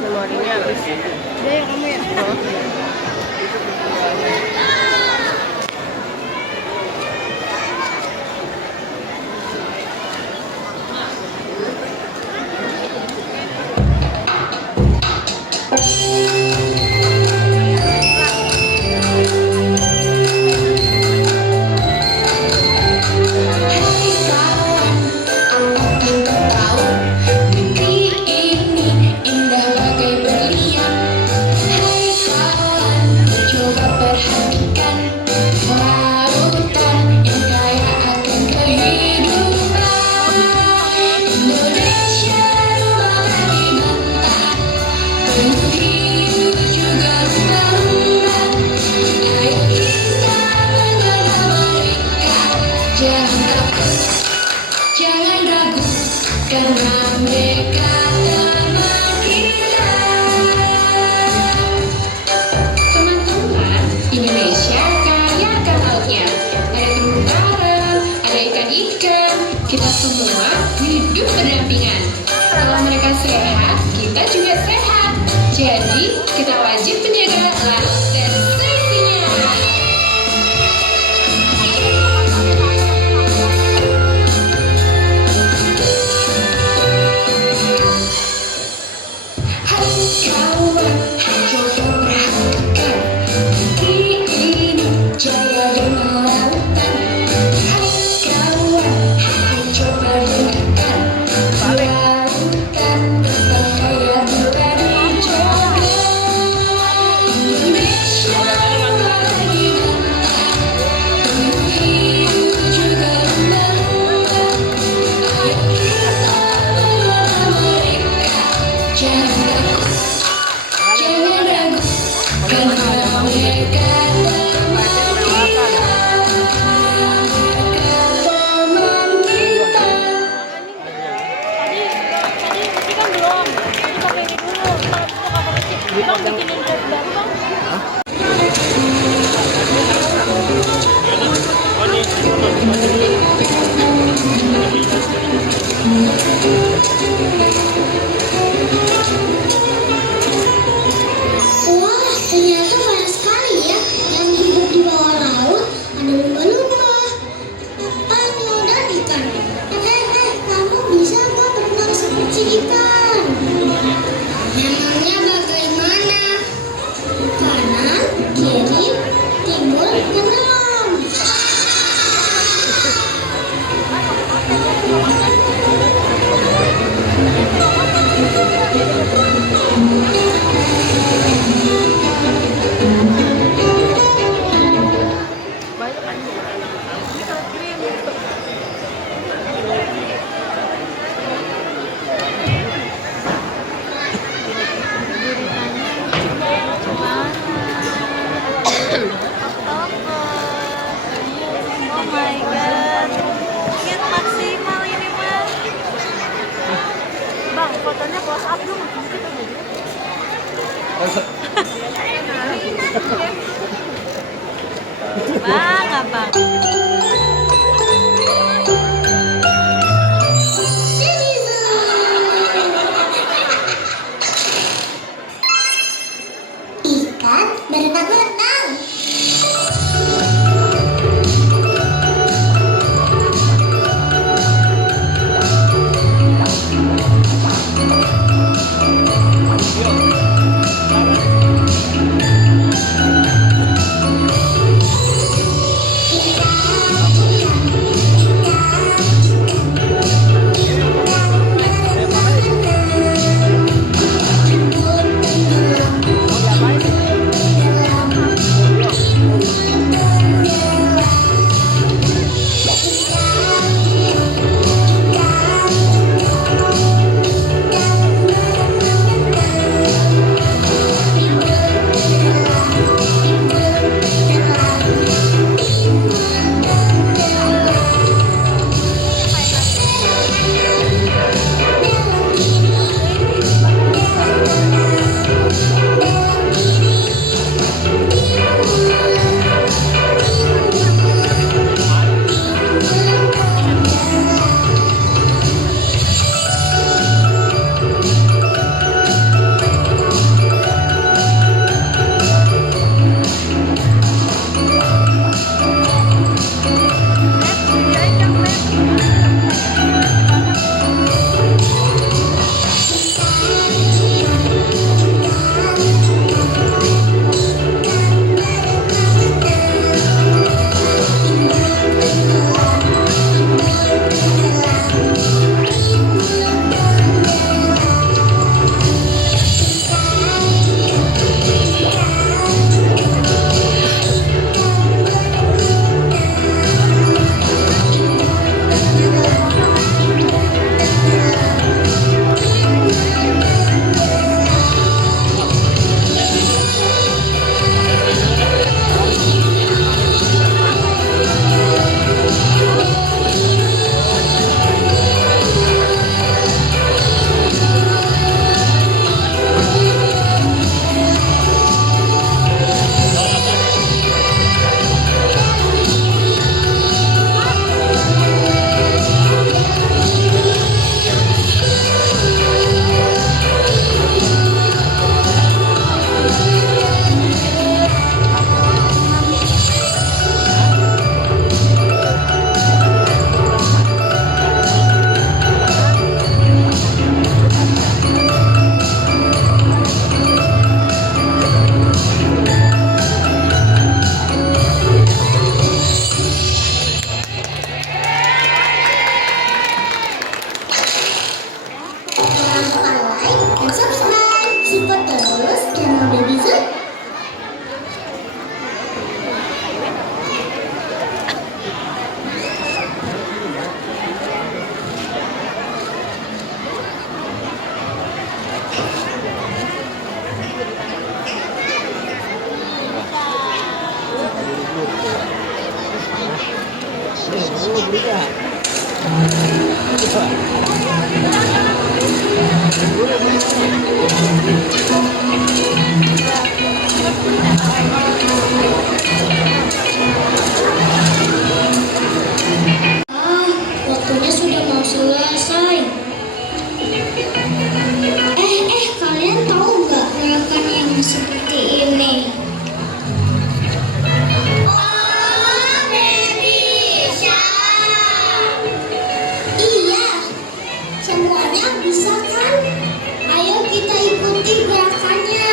Memorinya habis. Udah ya kamu ya? Jangan ragu, karena mereka teman kita. Teman-teman, Indonesia kaya akan lautnya. Ada terumbu karang, ada ikan-ikan. Kita semua hidup berdampingan. Kalau mereka sehat, kita juga sehat. Jadi, kita wajib menjaga laut dan seisinya. Wah, ternyata banyak sekali ya yang hidup di bawah laut. Ada lumba-lumba, penyu, dan ikan. Kamu bisa kok berenang seperti ikan? Memangnya bagaimana? Oh my god, cute maksimal ini mah. Bang, fotonya close up dulu makin dikit aja. Bang, abang. Ikan berenang-renang. Waktunya sudah mau selesai. Kalian tahu nggak gerakan yang seperti ini? Iya, semuanya bisa kan? Ayo kita ikuti gerakannya.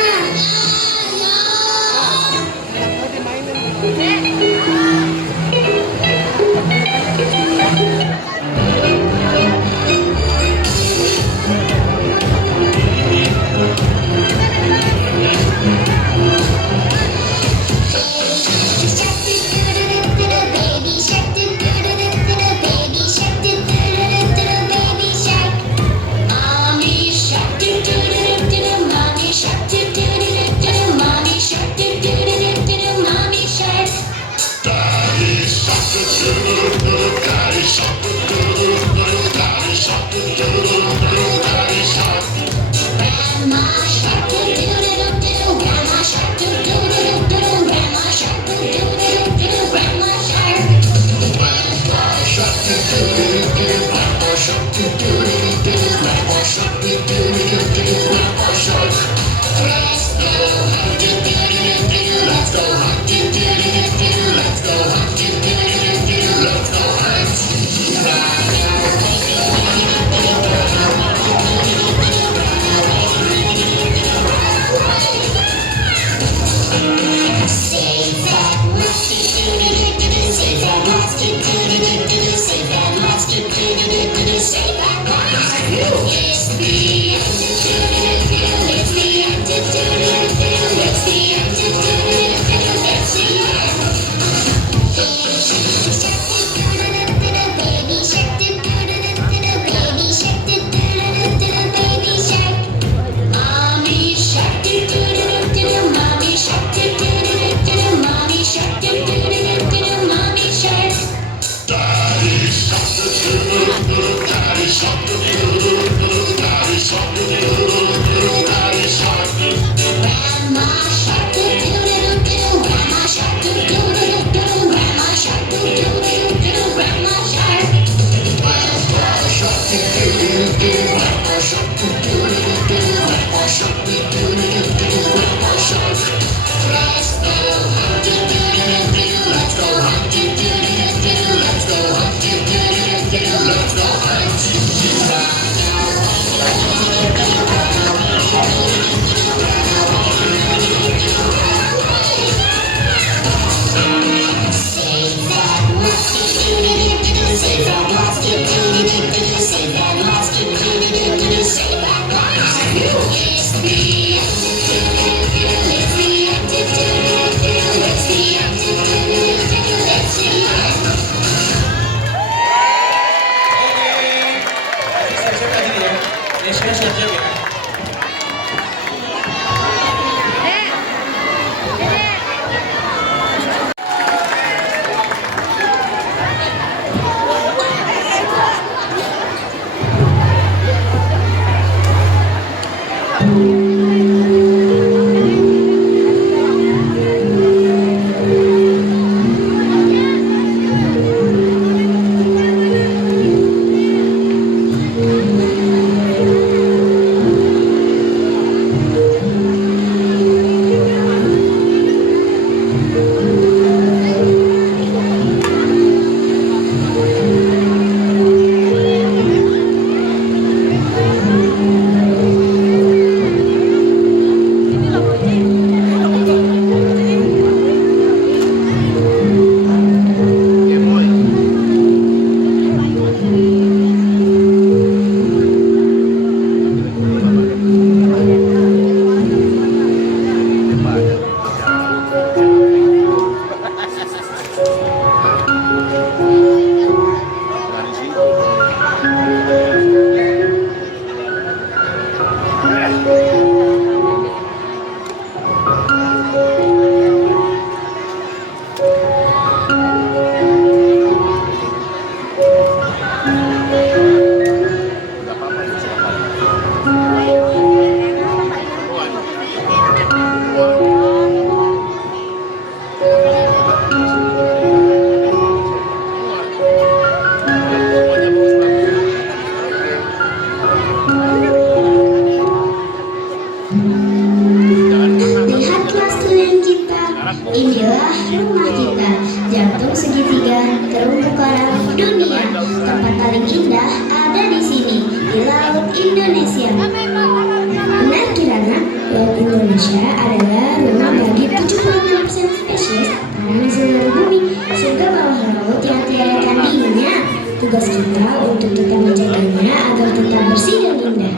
Inilah rumah kita, jantung segitiga terumbu karang dunia. Tempat paling indah ada di sini, di Laut Indonesia. Benar Kirana, Laut Indonesia adalah rumah bagi 76% spesies karang di seluruh bumi, surga bawah laut yang tiada tandingnya. Tugas kita untuk tetap menjaganya agar tetap bersih dan indah.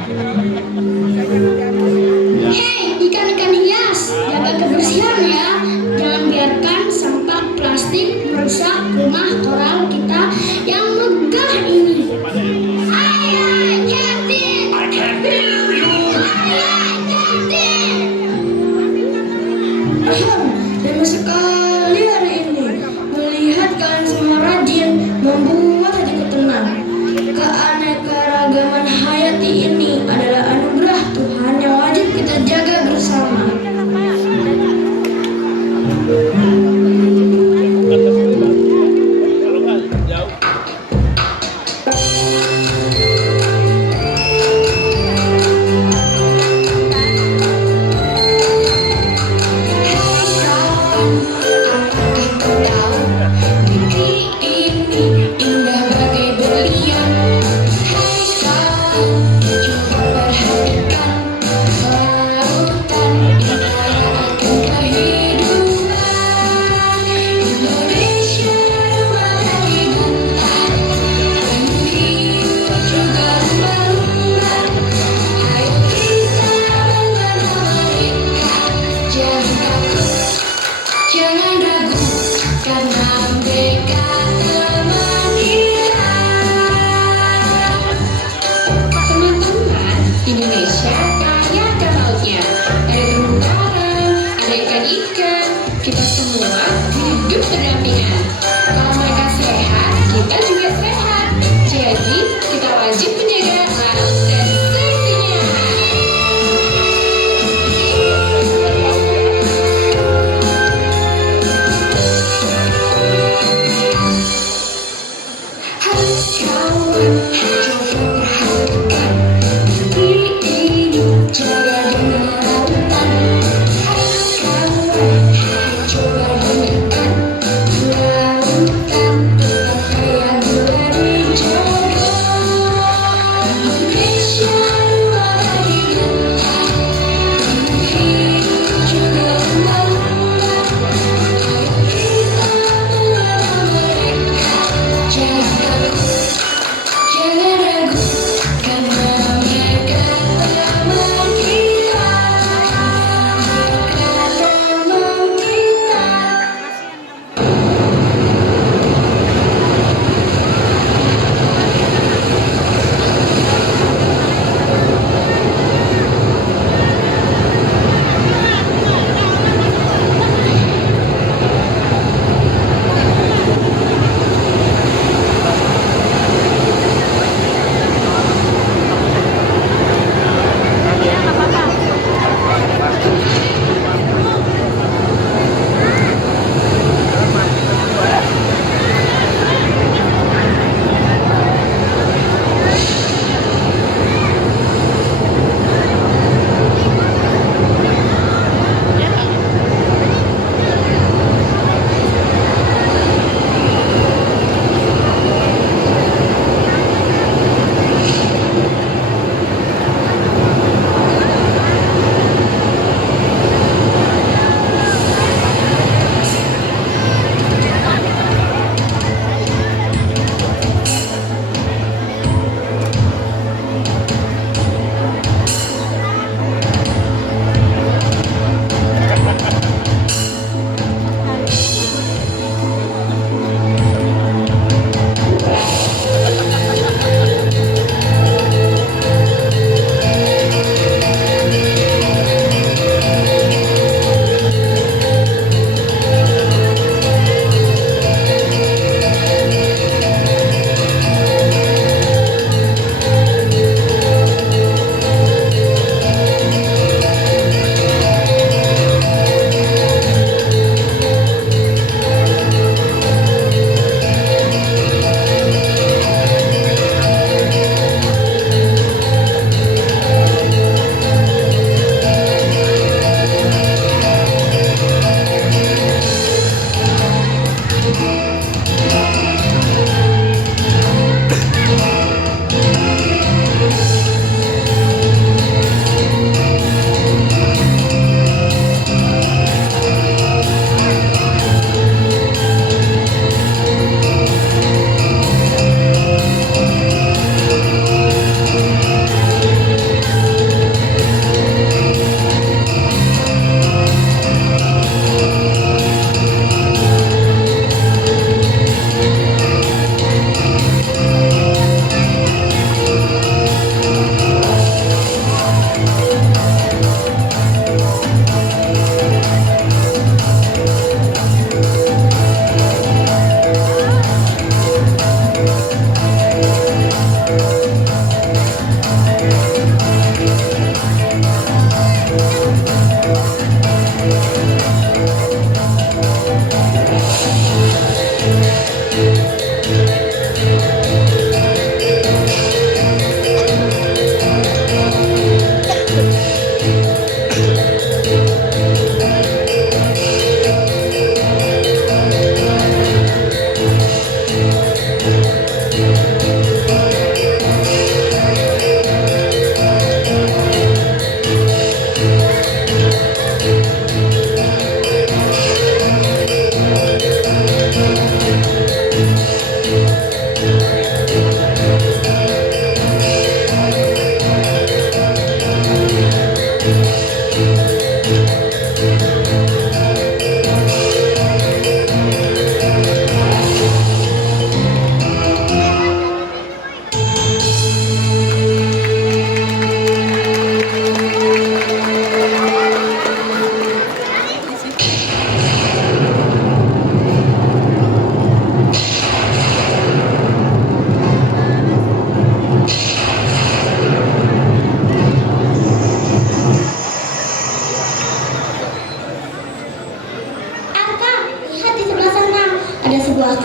Hei, ikan-ikan hias, jaga kebersihan ya. Jangan biarkan sampah plastik merusak rumah koral kita yang megah ini. Ayo, Captain! I can't hear you! Ayo, Captain! Bagus sekali hari ini. Melihat kalian semua rajin, membuat hatiku tenang. Keanekaragaman hayati ini adalah anugerah Tuhan yang wajib kita jaga bersama.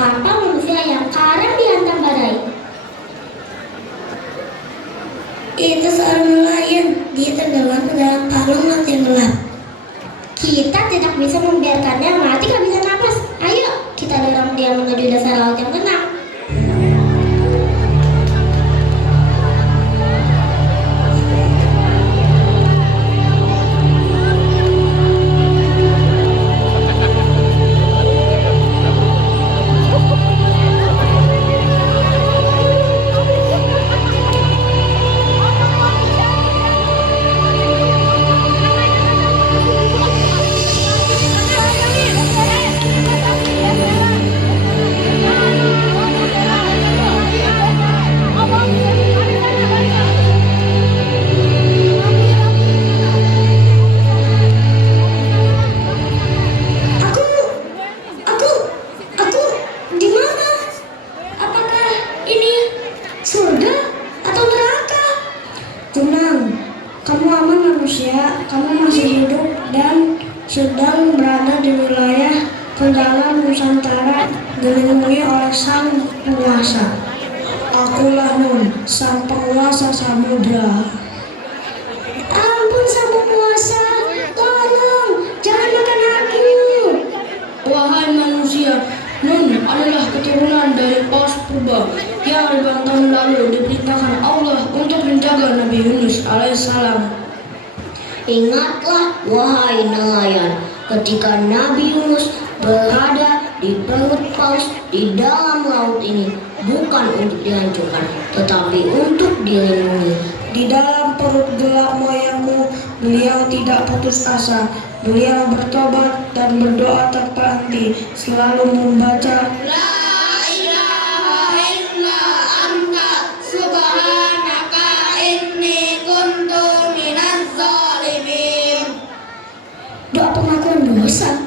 kapal manusia yang karam dihantam badai. Itu seorang nelayan, dia tenggelam ke dalam palung laut yang gelap. Kita tidak bisa membiarkannya mati kehabisan napas. Ayo, kita dorong dia menuju dasar laut yang tenang. Aku di mana? Apakah ini surga atau neraka? Tenang, kamu aman manusia. Kamu masih hidup dan sedang berada di wilayah kedalaman Nusantara dilindungi oleh Sang Penguasa. Akulah Nun, Sang Penguasa Samudra. Ampun Sang Penguasa, tolong jangan makan aku. Wahai manusia, Nun adalah keturunan dari Paus Purba yang ribuan tahun lalu diperintahkan Allah untuk menjaga Nabi Yunus alaihissalam. Ingatlah wahai nelayan, ketika Nabi Yunus berada di perut paus di dalam laut ini, bukan untuk dihancurkan, tetapi untuk dilindungi. Di dalam perut gelap moyangmu, beliau tidak putus asa. Beliau bertobat dan berdoa tanpa henti, selalu membaca La ilaha illa anta subhanaka inni kuntu minaz zalimin. Doa pengakuan dosa.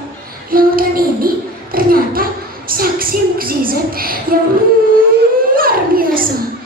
Lautan ini ternyata saksi mukjizat yang luar biasa.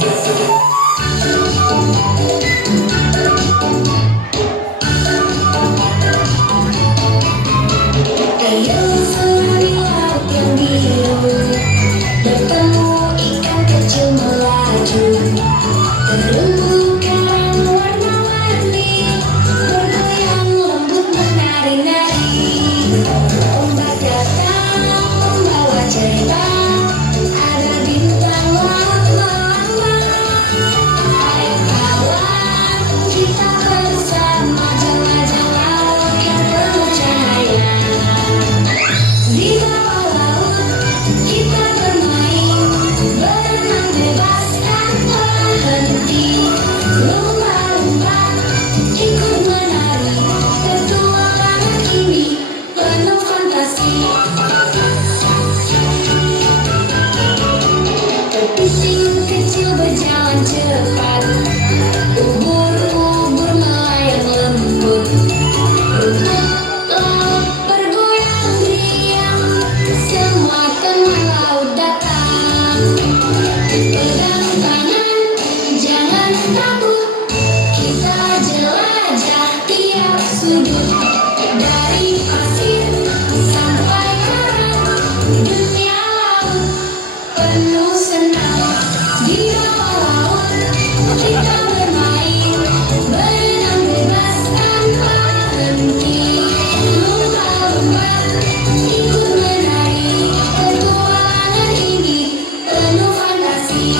Ayo sebelah laut yang biru, bertemu ikan kecil melaju. Terumbu karang warna-warni, bergoyang lembut menari-nari. Ombak datang membawa cerita, ada bintang laut melambang. Ayo kawan, kita bersama jelajah laut yang penuh cahaya. Di bawah laut kita bermain, berenang bebas tanpa henti. Lumba-lumba ikut menari, petualangan ini penuh fantasi. Kepiting kecil berjalan cepat, ubur-ubur melayang lembut. Rumput laut bergoyang riang, semua teman laut datang. Pegang tangan, jangan takut, kita jelajah tiap sudut. Dari pasir sampai karang, dunia laut penuh senang. Di bawah laut kita bermain, berenang bebas tanpa henti. Lumba-lumba ikut menari, petualangan ini penuh fantasi.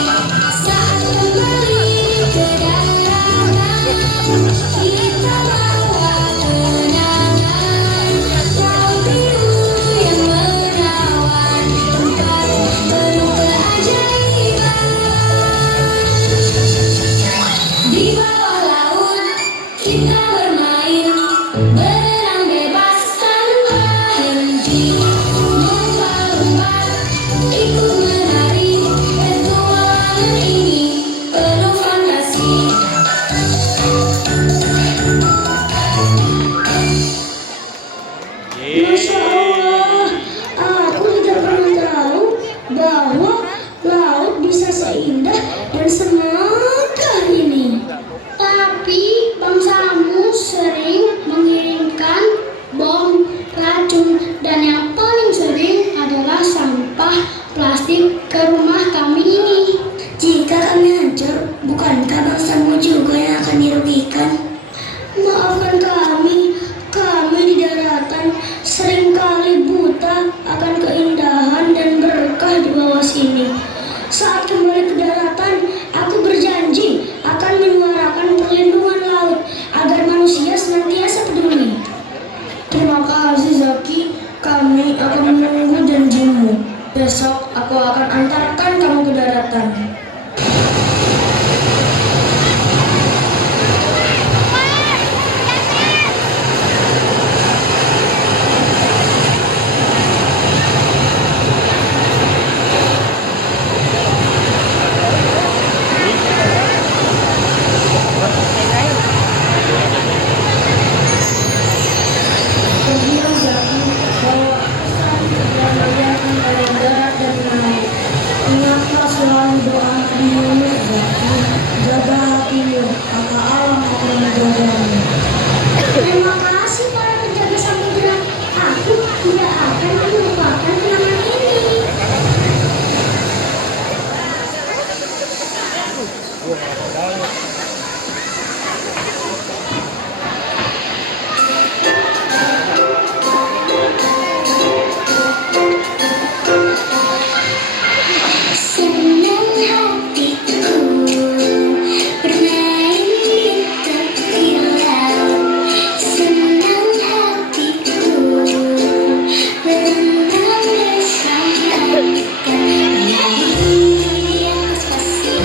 Saat kembali ke daratan, kita bawa kenangan. Laut biru yang menawan, tempat penuh keajaiban. Di bawah laut kita bermain, berenang bebas tanpa henti. Lumba-lumba ikut menari, petualangan ini penuh fantasi. Masya Allah, aku tidak pernah tahu bahwa laut bisa seindah dan semegah ini. Tapi bangsamu sering mengirimkan bom, racun, dan yang paling sering adalah sampah plastik ke rumah kami ini. Jika kami hancur, bukankah bangsamu juga yang akan dirugikan? Maafkan kami di daratan seringkali buta akan keindahan dan berkah di bawah sini. Saat kembali ke daratan, aku berjanji akan menyuarakan perlindungan laut agar manusia senantiasa peduli. Terima kasih Zaki, kami akan menunggu janjimu. Besok aku akan antarkan kamu ke daratan. Terima Zaki bahwa pesan yang diajarkan oleh darat dan laut. Ingatlah selalu doa Nabi Yunus Zaki, jaga hatimu, maka Allah akan menjagamu. Terima kasih para penjaga samudera. Aku tidak akan melupakan kenangan ini. Senang hatiku bermain di tepi laut. Senang hatiku berenang bersama ikan. Menari di atas pasir,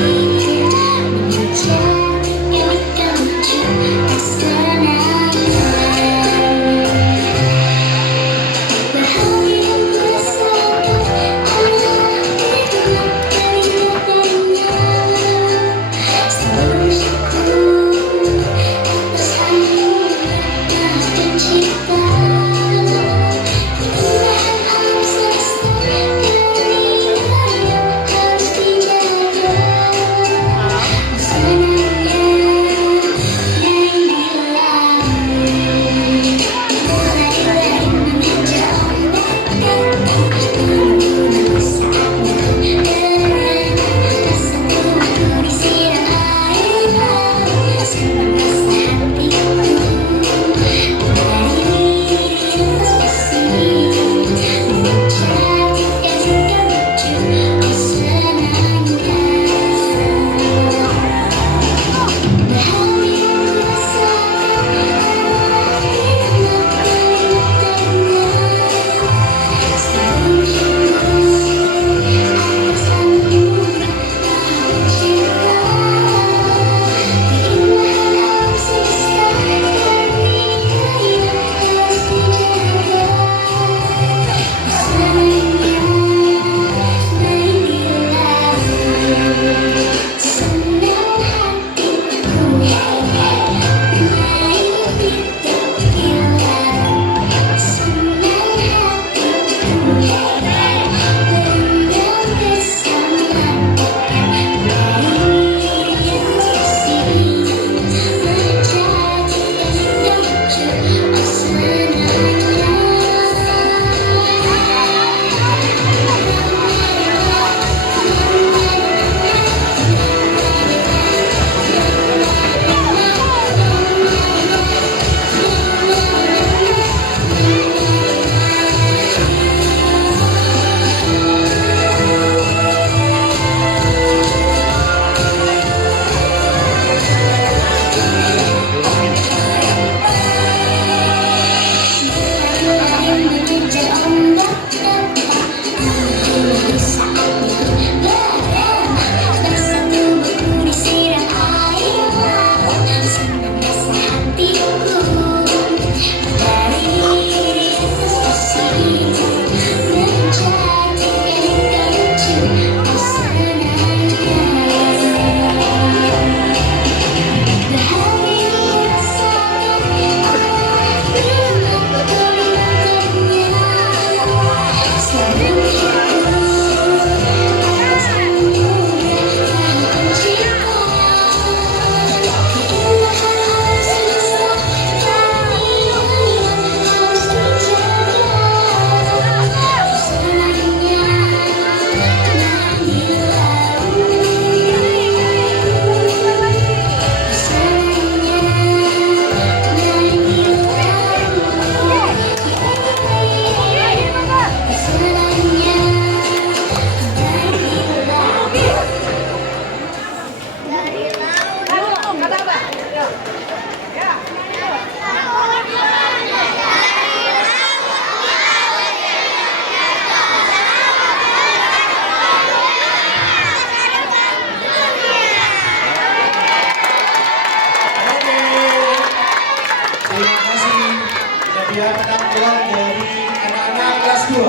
ada penampilan dari anak-anak kelas 2.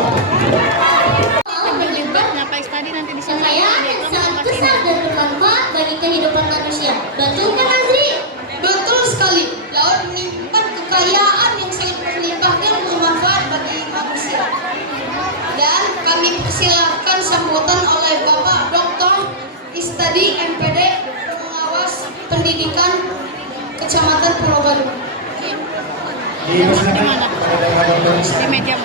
Kekayaan yang sangat besar dan bermanfaat bagi kehidupan manusia. Betul kan, Azri? Betul sekali. Laut menyimpan kekayaan yang sangat berlimpah dan bermanfaat bagi manusia. Dan kami persilahkan sambutan oleh Bapak Dr. Istadi MPD Pengawas Pendidikan Kecamatan Pulau Gadung. Dipersilakan kepada Bapak Dr. Di meja.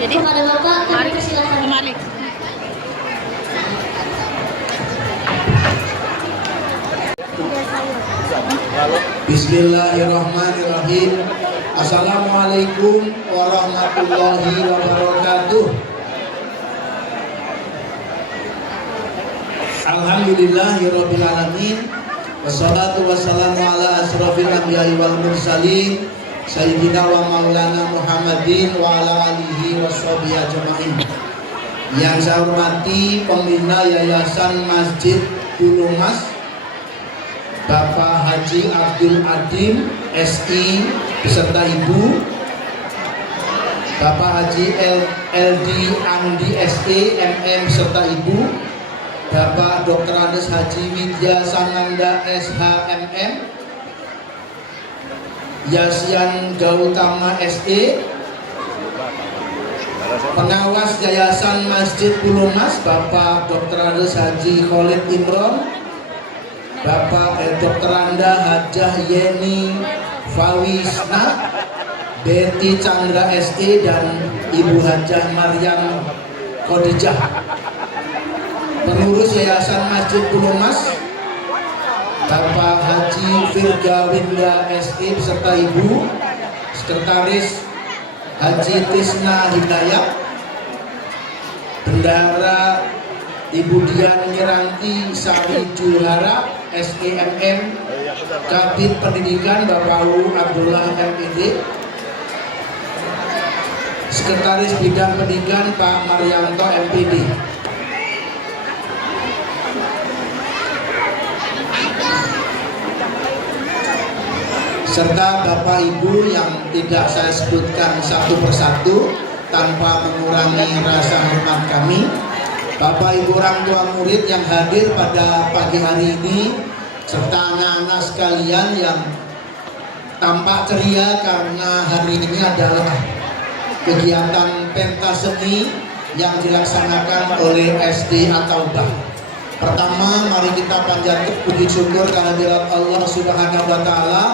Jadi Kepada Bapak, kami persilakan. kembali. Bismillahirrahmanirrahim. Assalamualaikum warahmatullahi wabarakatuh. Alhamdulillahirabbil alamin. Wassalatu wassalamu ala asrofil anbiya'i wal mursalin sayyidina wa maulana Muhammadin wa ala alihi washabihi ajmain. Yang saya hormati pembina Yayasan Masjid Gunung Mas Bapak Haji Abdul Adim SI beserta Ibu, Bapak Haji LD Andi SE MM beserta Ibu, Bapak Dr. Andes Haji Widya Sananda SHMM, Yasian Gautama SE, Pengawas Yayasan Masjid Pulau Mas Bapak Dr. Andes Haji Khalid Imron, Bapak Dr. Anda Hajah Yeni Fawisna, Betty Chandra SE dan Ibu Hajah Maryam Khadijah. Pengurus Yayasan Masjid Pulau Mas Bapak Haji Firga Winda SE beserta Ibu, Sekretaris Haji Tisna Hidayat, Bendahara Ibu Dian Nyeranti Sari Juhara SEMM, Kabid Pendidikan Bapak U Abdullah MPD, Sekretaris Bidang Pendidikan Pak Maryanto MPD, serta Bapak Ibu yang tidak saya sebutkan satu persatu tanpa mengurangi rasa hormat kami, Bapak Ibu orang tua murid yang hadir pada pagi hari ini, serta anak-anak sekalian yang tampak ceria karena hari ini adalah kegiatan pentas seni yang dilaksanakan oleh SD At-Taubah. Pertama, mari kita panjatkan puji syukur kehadirat Allah Subhanahu wa Ta'ala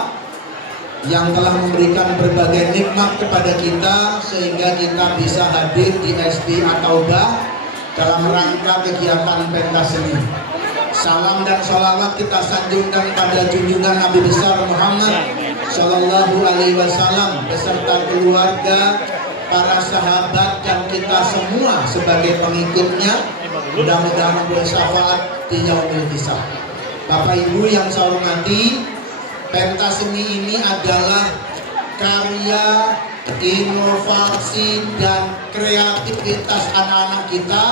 yang telah memberikan berbagai nikmat kepada kita sehingga kita bisa hadir di SD At-Taubah dalam rangka kegiatan pentas seni. Salam dan sholawat kita sanjungkan pada junjungan Nabi besar Muhammad Sallallahu Alaihi Wasallam beserta keluarga, para sahabat dan kita semua sebagai pengikutnya. Mudah-mudahan bersyafaat di yaumil hisab. Bapak Ibu yang saya hormati, pentas seni ini adalah karya, inovasi dan kreativitas anak-anak kita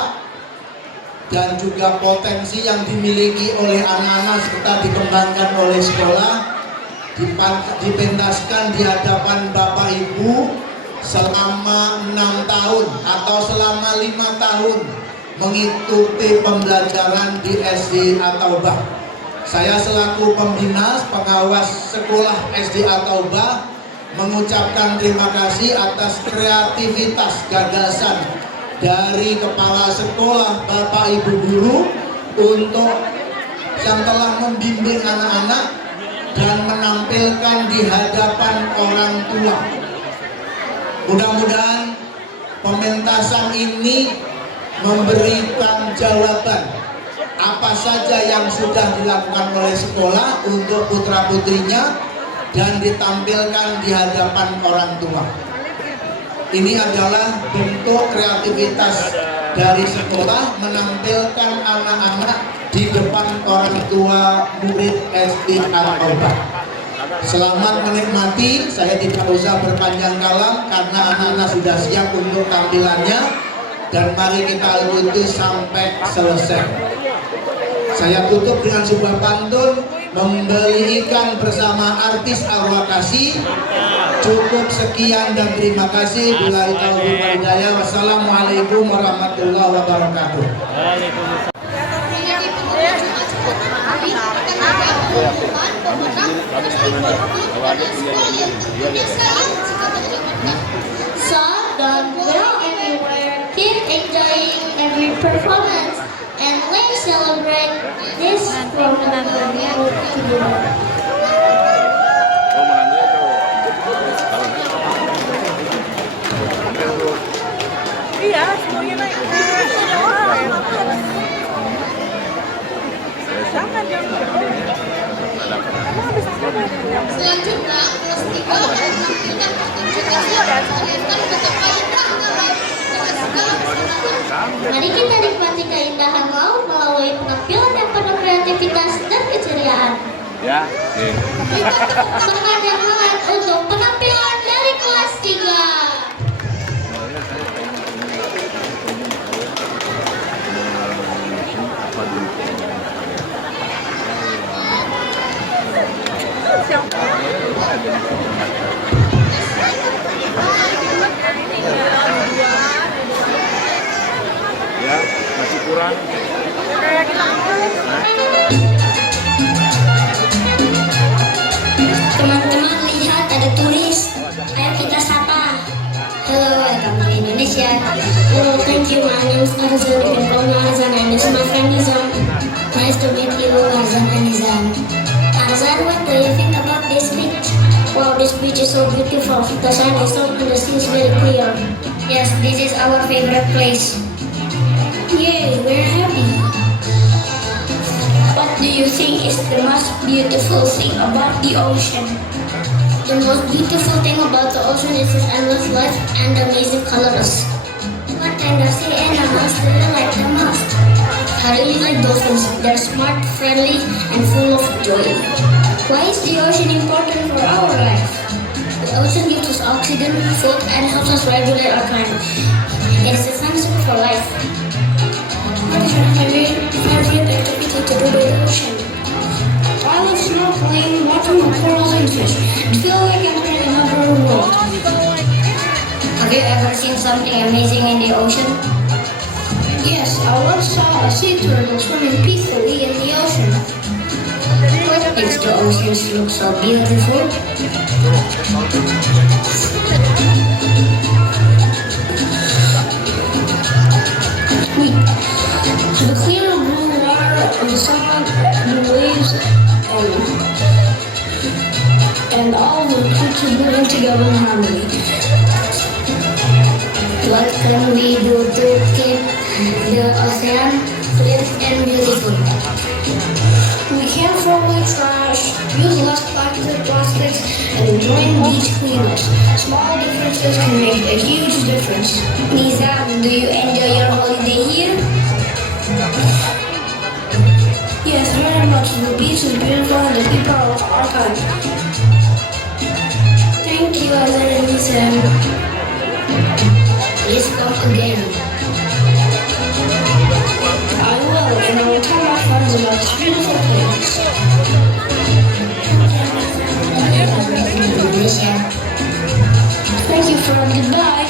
dan juga potensi yang dimiliki oleh anak-anak serta dikembangkan oleh sekolah dipentaskan di hadapan Bapak Ibu selama 6 tahun atau selama 5 tahun mengikuti pembelajaran di SD At-Taubah. Saya selaku pembina pengawas sekolah SD At-Taubah mengucapkan terima kasih atas kreativitas gagasan dari kepala sekolah, Bapak Ibu guru untuk yang telah membimbing anak-anak dan menampilkan di hadapan orang tua. Mudah-mudahan pementasan ini memberikan jawaban apa saja yang sudah dilakukan oleh sekolah untuk putra-putrinya dan ditampilkan di hadapan orang tua. Ini adalah bentuk kreativitas dari sekolah menampilkan anak-anak di depan orang tua murid SD At-Taubah. Selamat menikmati, saya tidak usah berpanjang kalam karena anak-anak sudah siap untuk tampilannya dan mari kita ikuti sampai selesai. Saya tutup dengan sebuah pantun, membeli ikan bersama artis arwah kasih, Cukup sekian dan terima kasih. Billahi taufiq wal hidayah. Wassalamualaikum warahmatullahi wabarakatuh. So don't go anywhere. Keep enjoying every performance and let's celebrate this program together. Iya, semuanya naik. Jangan. Selanjutnya, kelas 3 menampilkan pertunjukan talenta untuk payudara dengan segala kesenangan. Mari kita nikmati keindahan laut melalui penampilan yang penuh kreativitas dan keceriaan. Ya, Semangat yang hangat untuk penampilan dari kelas 3. ya masih kurang. Teman-teman lihat ada turis. Ayo kita sapa. Hello, welcome to Indonesia. Hello, thank you. My name is Arzan. You can call me Arzan and this is my friend Nizam. Nice to meet you, Arzan and Nizam. Arzan, what do you think about this beach? Wow, this beach is so beautiful. The sun is so and the sea is very clear. Yes, this is our favorite place. Yay, we're happy. What do you think is the most beautiful thing about the ocean? The most beautiful thing about the ocean is its endless life and amazing colors. What kind of sea animals do you like the most? I really like dolphins. They're smart, friendly, and full of joy. Why is the ocean important for our life? The ocean gives us oxygen, food, and helps us regulate our climate. It is essential for life. What is your favorite activity to do by the ocean? I love snorkeling, watching the corals and fish. I feel like I'm in another world. Have you ever seen something amazing in the ocean? Yes, I once saw a sea turtle swimming peacefully in the ocean. What makes the oceans look so beautiful? The clear blue water of the sun, the waves, and all the creatures living together in harmony. What can we do to keep the ocean clean and beautiful? We can throw away trash, use less plastics, and join beach cleanups. Small differences can make a huge difference. Nizam, do you enjoy your holiday here? Yes, very much. The beach is beautiful and the people are kind. Thank you, Azan and Nizam. Please come again. I will, and I will tell my friends about this beautiful place. Indonesia. Thank you for goodbye.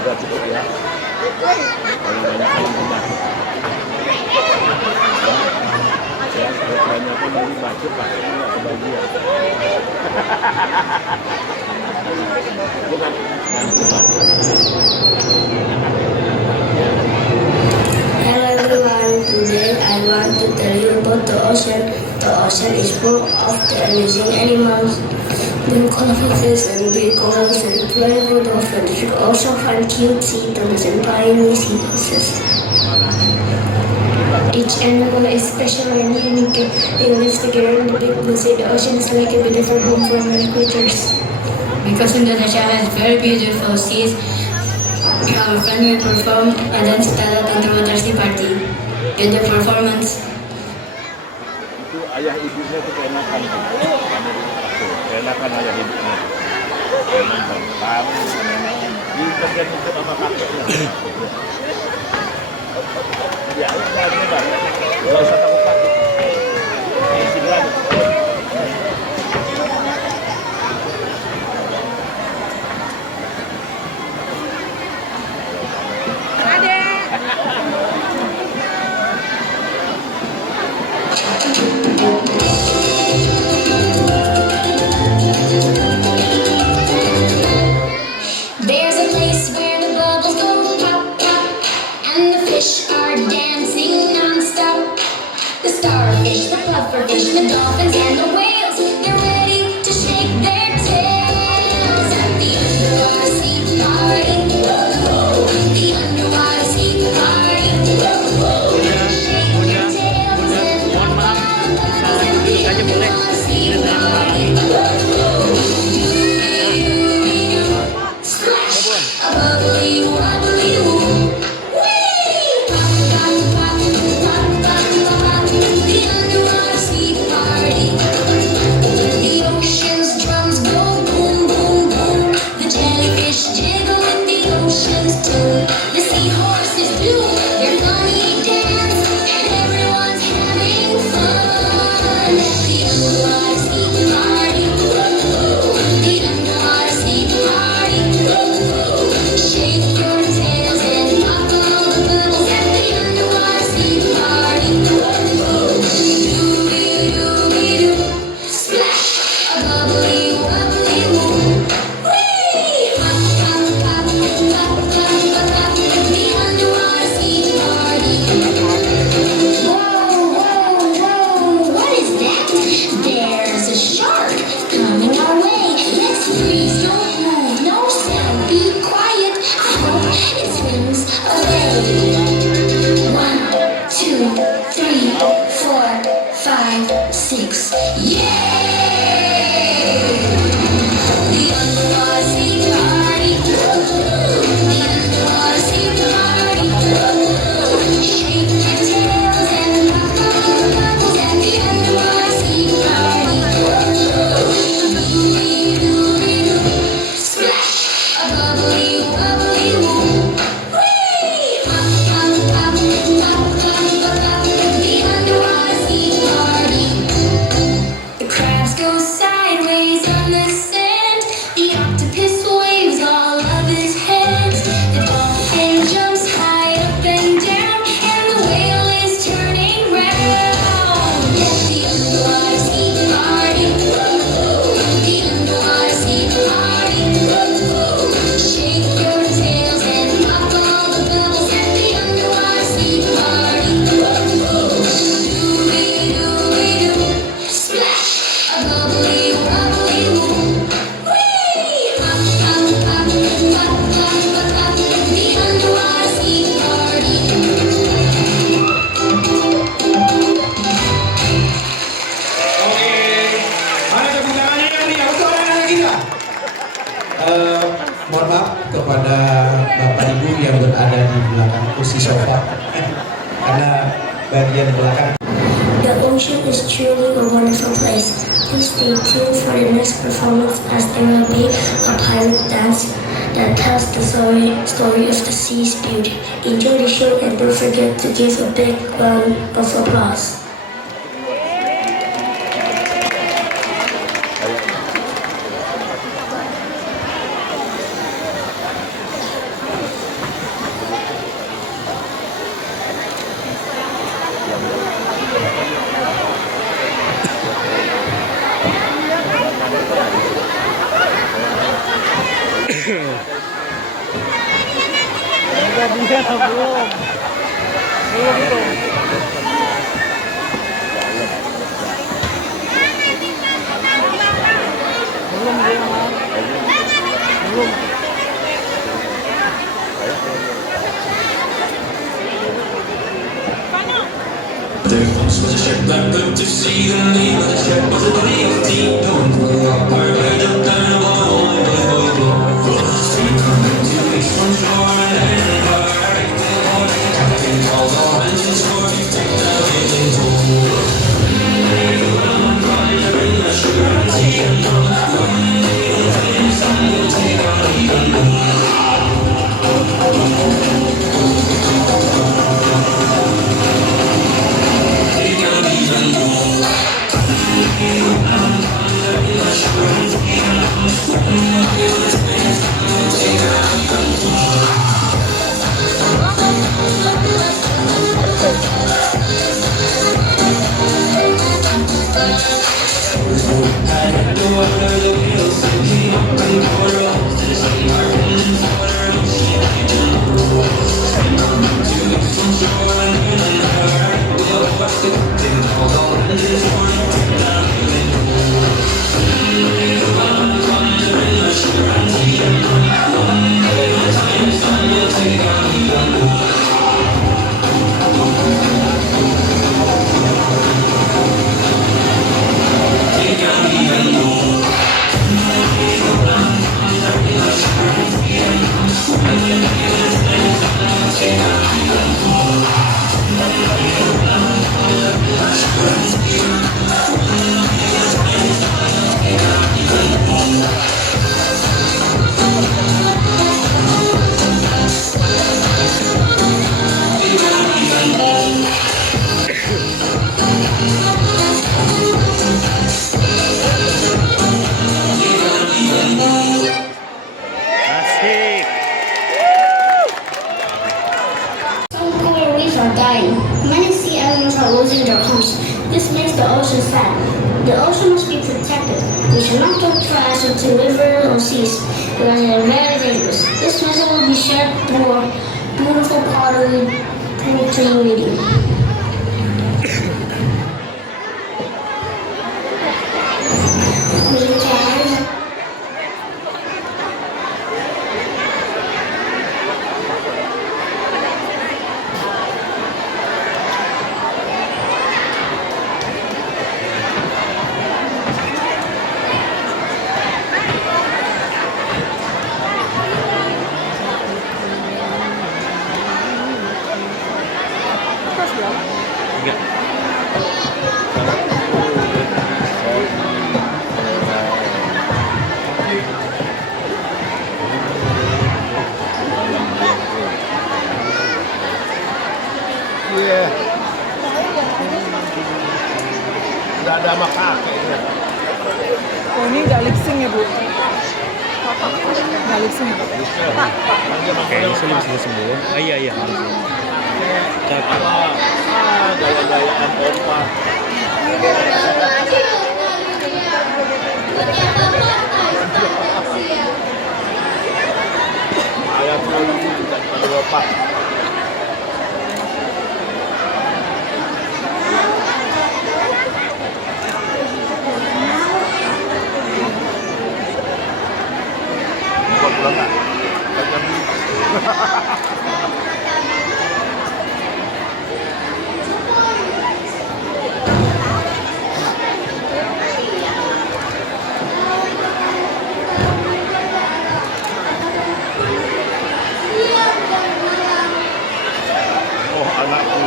Udah cukup ya. Paling banyak paling rendah. Ya, banyak pun ini baju pakai nggak kebagian. Hello everyone, today I want to tell you about the ocean. The ocean is full of the amazing animals. Blue colorful fish and big corals and playful dolphins. You also find cute sea turtles and tiny seahorses. Each animal is special and unique. They live together in the big blue sea. The ocean is like a beautiful home for many creatures. Because Indonesia has very beautiful seas, our friend will perform a dance style underwater sea party. With the performance, Itu ayah ibunya tuh keenakan. Keenakan ayah ibunya. Keenakan. Di bagian itu sama kakeknya. Ya, udah aja bang. Gak usah takut-takut. Sini aja. There's a place where the bubbles go pop, pop, and the fish are dancing non-stop. The starfish, the pufferfish, the dolphins, and the whales, they're ready to shake their tails at the underwater sea party. Whoa, the underwater sea party. Whoa, shake your tails and pop out the bubbles at the underwater sea party. Splash, a bubbly wobbly woo. Whee! Pop, pop, pop, pop, pop, pop. The underwater sea party. The ocean's drums go boom, boom, boom. The jellyfish jiggle with the ocean's tune. The seahorses do their funny dance, and everyone's having fun at the underwater sea party. The underwater sea party. Shake your tails and pop all the bubbles at the underwater sea party. Dooby-dooby-doo, splash, a bubbly wobbly woo. Whee! Pop, pop, pop, pop, pop, pop, pop, the underwater sea party. Whoa, whoa, whoa, what is that? There's a shark coming our way. Let's freeze, don't move, no sound, be quiet. I hope it swims away. 1, 2, 3, 4, 5, 6. Yay! The underwater sea party. The underwater sea party. Shake your tails and pop all the bubbles at the underwater sea party. Dooby-dooby-doo, splash, a bubbly wobbly woo. Whee! Pop, pop, pop, pop, pop, pop, pop, the underwater sea party. The crabs go sideways on the sand. The octopus waves all of his hands. The dolphin jumps high up and down, and the whale is turning round. At the underwater sea party. The underwater sea party. Shake your tails and pop all the bubbles at the underwater sea party. Dooby-dooby-doo, splash, a bubbly wobbly woo. Whee! Pop, pop, pop, pop, pop, pop, pop, the underwater sea party. Oke, mana tepuk tangannya yang dia untuk anak-anak kita. Mohon maaf kepada Bapak Ibu yang berada di belakang kursi sofa karena bagian belakang. The ocean is truly a wonderful place. Please stay tuned for the next performance as there will be a pirate dance that tells the story of the sea's beauty. Enjoy the show and don't forget to give a big round of applause. Dia belum. There once was a ship that put to sea. The name of the ship was the Body of Tea. Don't go up, I read up down the wall. I never go. Street coming to east from shore and land. Captain calls all engines for Had to water the wheels, sitting up in the roads to the sea, in the water ocean. 2 weeks from shore and in an hour, we'll watch the captain hold on to this morning. Asik. Some coral reefs are dying. Many sea animals are losing their homes. This makes the ocean sad. The ocean must be protected. We should not throw trash into rivers or seas because they are very dangerous. This message will be shared through our beautiful pottery poetry reading. We can Enggak. Iya. Nggak ada sama kakeknya. Oh ini nggak lip sync ya Bu? Nggak lip sync. Kayaknya sih bisa sembuh. Ah, iya iya. Cakep. Gaya-gayaan opa. Ayam dulu juga pada opa. Pulang nggak? Oh anakku.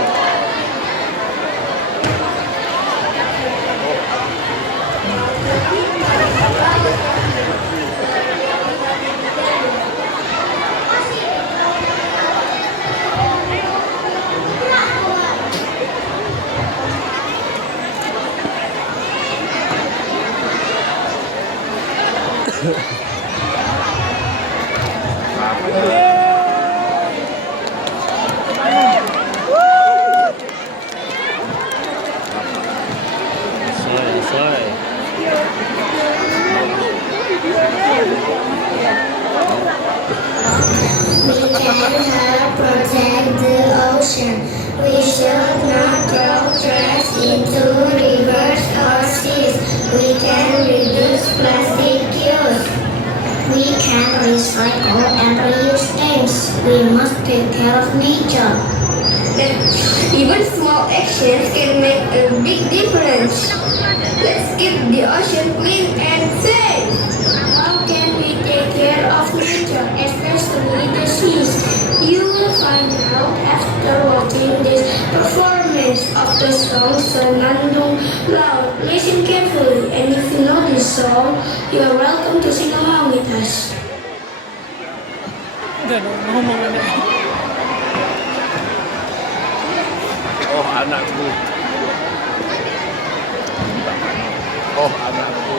Selesai. We can help protect the ocean. We should not throw trash into rivers or seas. We can reduce plastic use. We can recycle and reuse things. We must take care of nature. Even small actions can make a big difference. Let's keep the ocean clean and safe. How can we take care of nature, especially the seas? You will find out after watching this performance of the song Senandung Laut. Listen carefully, and if you know this song, you are welcome to sing along with us. Udah dong ngomong. Oh anakku. Oh anakku.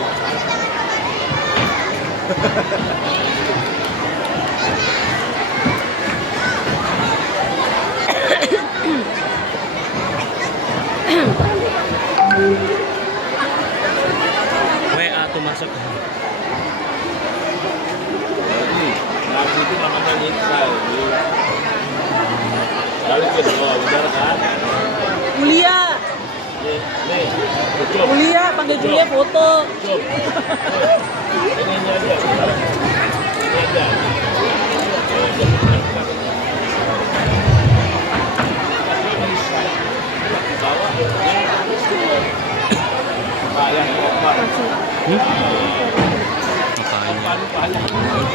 masuk. Ini, nah itu namanya mixer. Balik ke bawah, benar kan? Julia, Nih, cukup. Julia, panggil Julia foto. Cukup. Ini aja. Ini aja. Bawa. Pak yang Pak. Harganya Bang? Apa sih?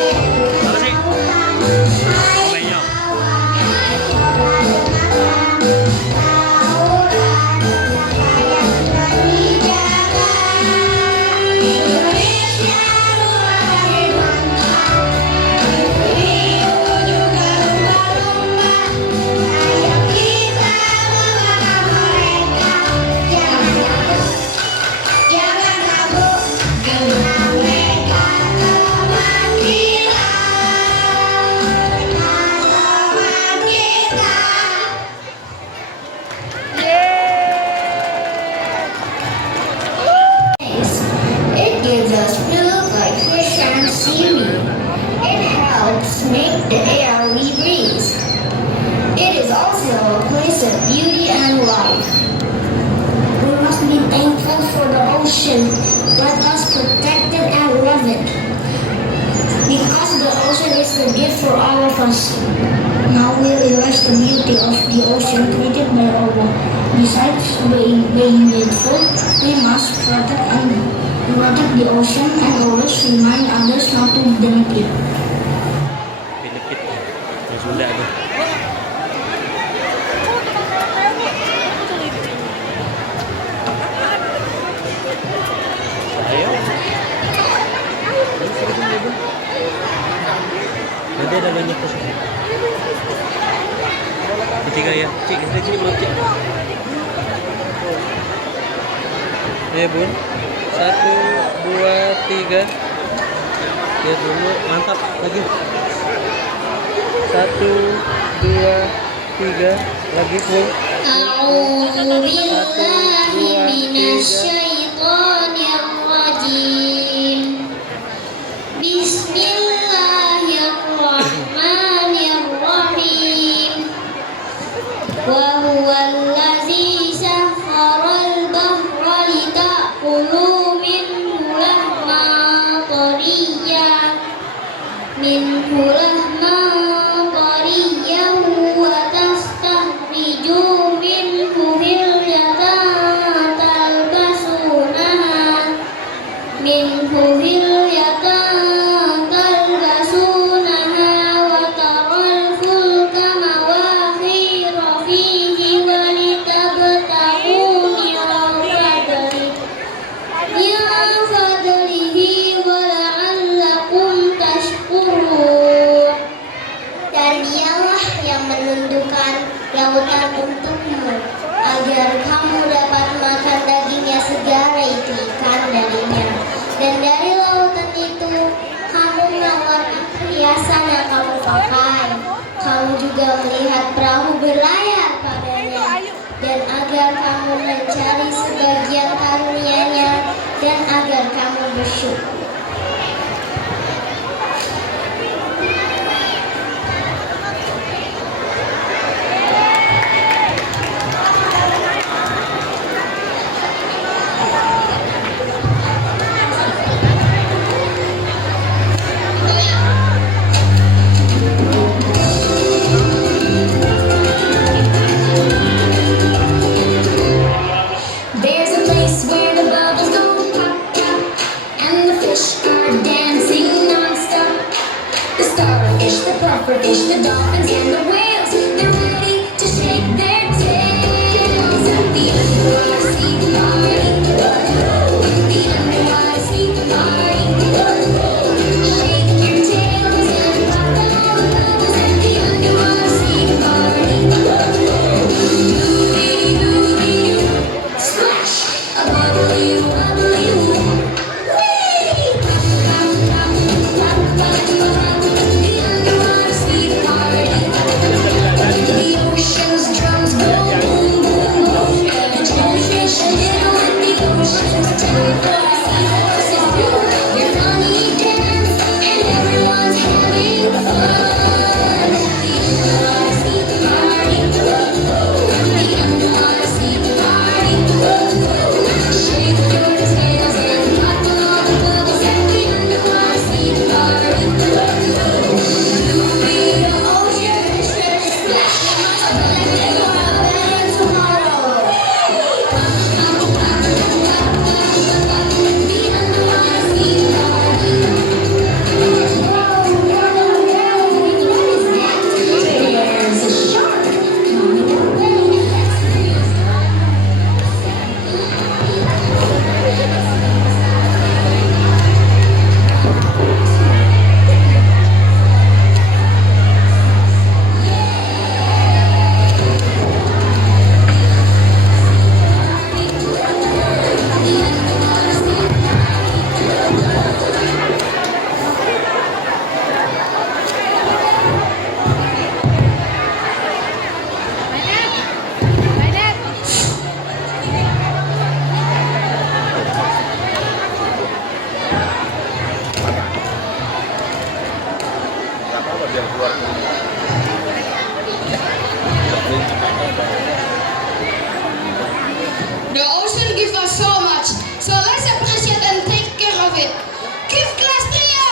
Oh, penyok. It gives us food like fish and seaweed. It helps make the air we breathe. It is also a place of beauty and life. We must be thankful for the ocean. Let us protect it and love it. Because the ocean is a gift for all of us. Now we realize the beauty of the ocean created by Allah. Besides being beautiful, we must protect the ocean and always remind others not to benefit. Benefit. Ya sudah tuh. Ayo. Nanti ada banyak tuh. Ketiga ya. Cik, dari sini belum Cik. Ya Bun. 1, 2, 3. Lihat dulu, mantap lagi. 1, 2, 3, lagi full. A'udzu billahi minasyaitonir rajim. Bismillahirrahmanirrahim. Wa huwallazi sahharal bahra lita'kulu minhu lahman tariyyan wa tastahrijū minhu hilyatan talbasunaha wa taral fulka mawakhira fihi wa litabtaghu min fadlihi wa la'allakum tashkurun. Dan dialah yang menundukkan lautan untukmu agar kamu dapat makan dagingnya segala itu ikan darinya, dan cari sebagian karunia-Nya dan agar kamu bersyukur. There's a place where the bubbles go pop, pop, and the fish are dancing non-stop. The starfish, the pufferfish, the dolphins, and the whales, they're ready to shake their tails at the underwater sea party. The underwater sea party. Shake your tails and pop all the bubbles at the underwater sea party. Doo-dee-doo-dee-doo. Splash! A bubbly, bubbly, whee! Pop, pop, pop, pop, pop, the underwater sea party. The ocean's drums go boom, boom, boom. The jellyfish hit with the ocean's tempo. Sea horses do their funny dance, and everyone's having fun. The underwater sea party. The underwater sea party. Shake your tails and pop all the bubbles at the underwater sea party. Ocean, splash, a bubbly, bubbly tomorrow. The underwater sea party. What is that? There's a shark coming our way. Gak apa-apa biar keluar dulu. The ocean gives us so much, so let's appreciate and take care of it. Give class Tria!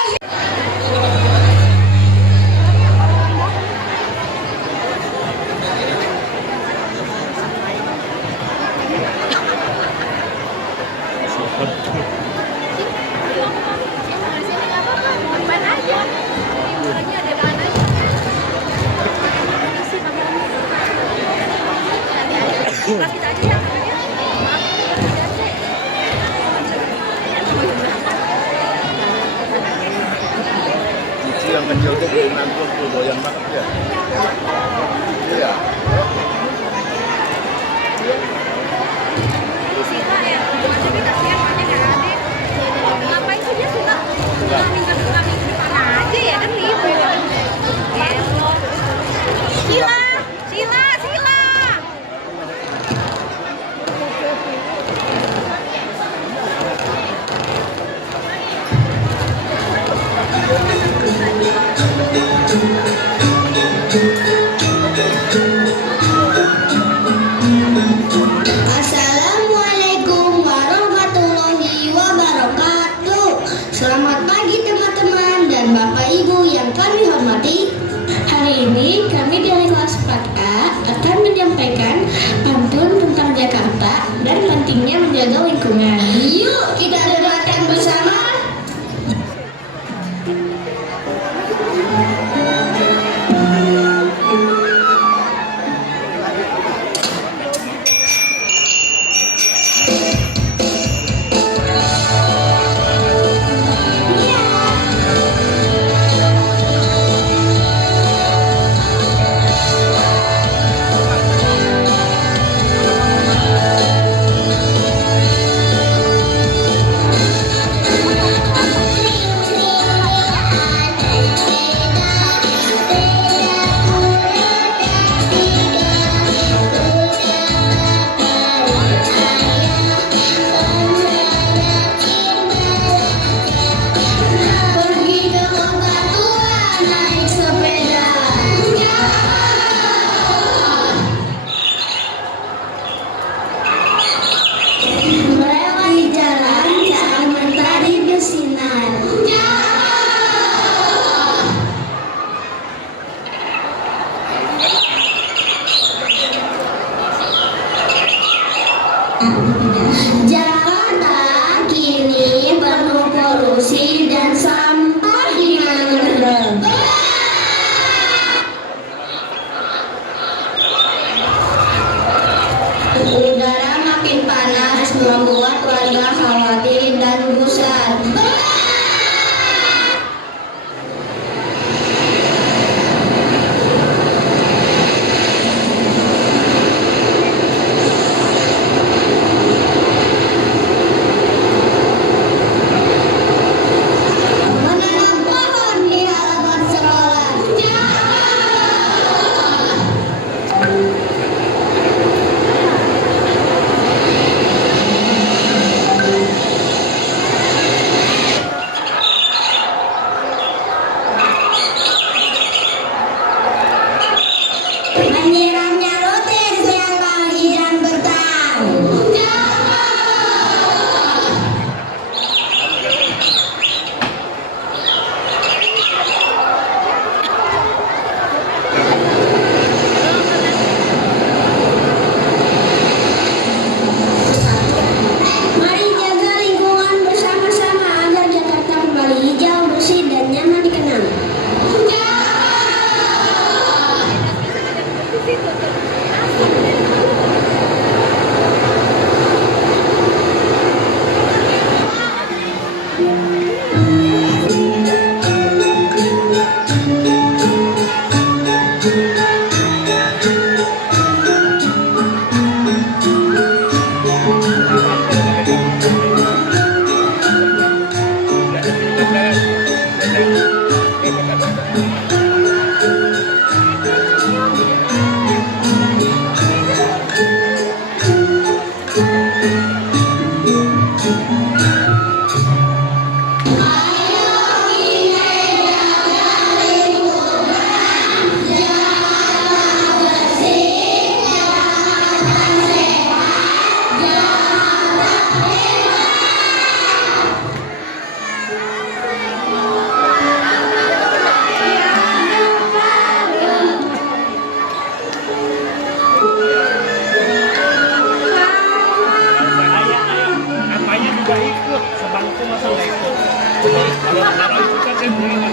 Cici yang kecil tuh belum nangkut tuh, doyan banget ya. Iya. Ngapain sih dia suka minggu depan aja ya kan libur. Sila, Sila, Sila. Assalamualaikum warahmatullahi wabarakatuh. Selamat pagi teman-teman dan Bapak Ibu yang kami hormati. Hari ini kami dari kelas 4A akan menyampaikan pantun tentang Jakarta dan pentingnya menjaga lingkungan. Yuk kita dengarkan bersama. ini penuh polusi dan sampah di mana-mana. Udara makin panas membuat warga khawatir dan gusar. Menanam pohon di halaman sekolah. Menyiramnya rutin siang pagi dan petang. Mari jaga lingkungan bersama-sama agar Jakarta kembali hijau, bersih, dan nyaman dikenal. Apanya juga ikut, sebangku masa nggak ikut. Kalau ikut kan dia beli.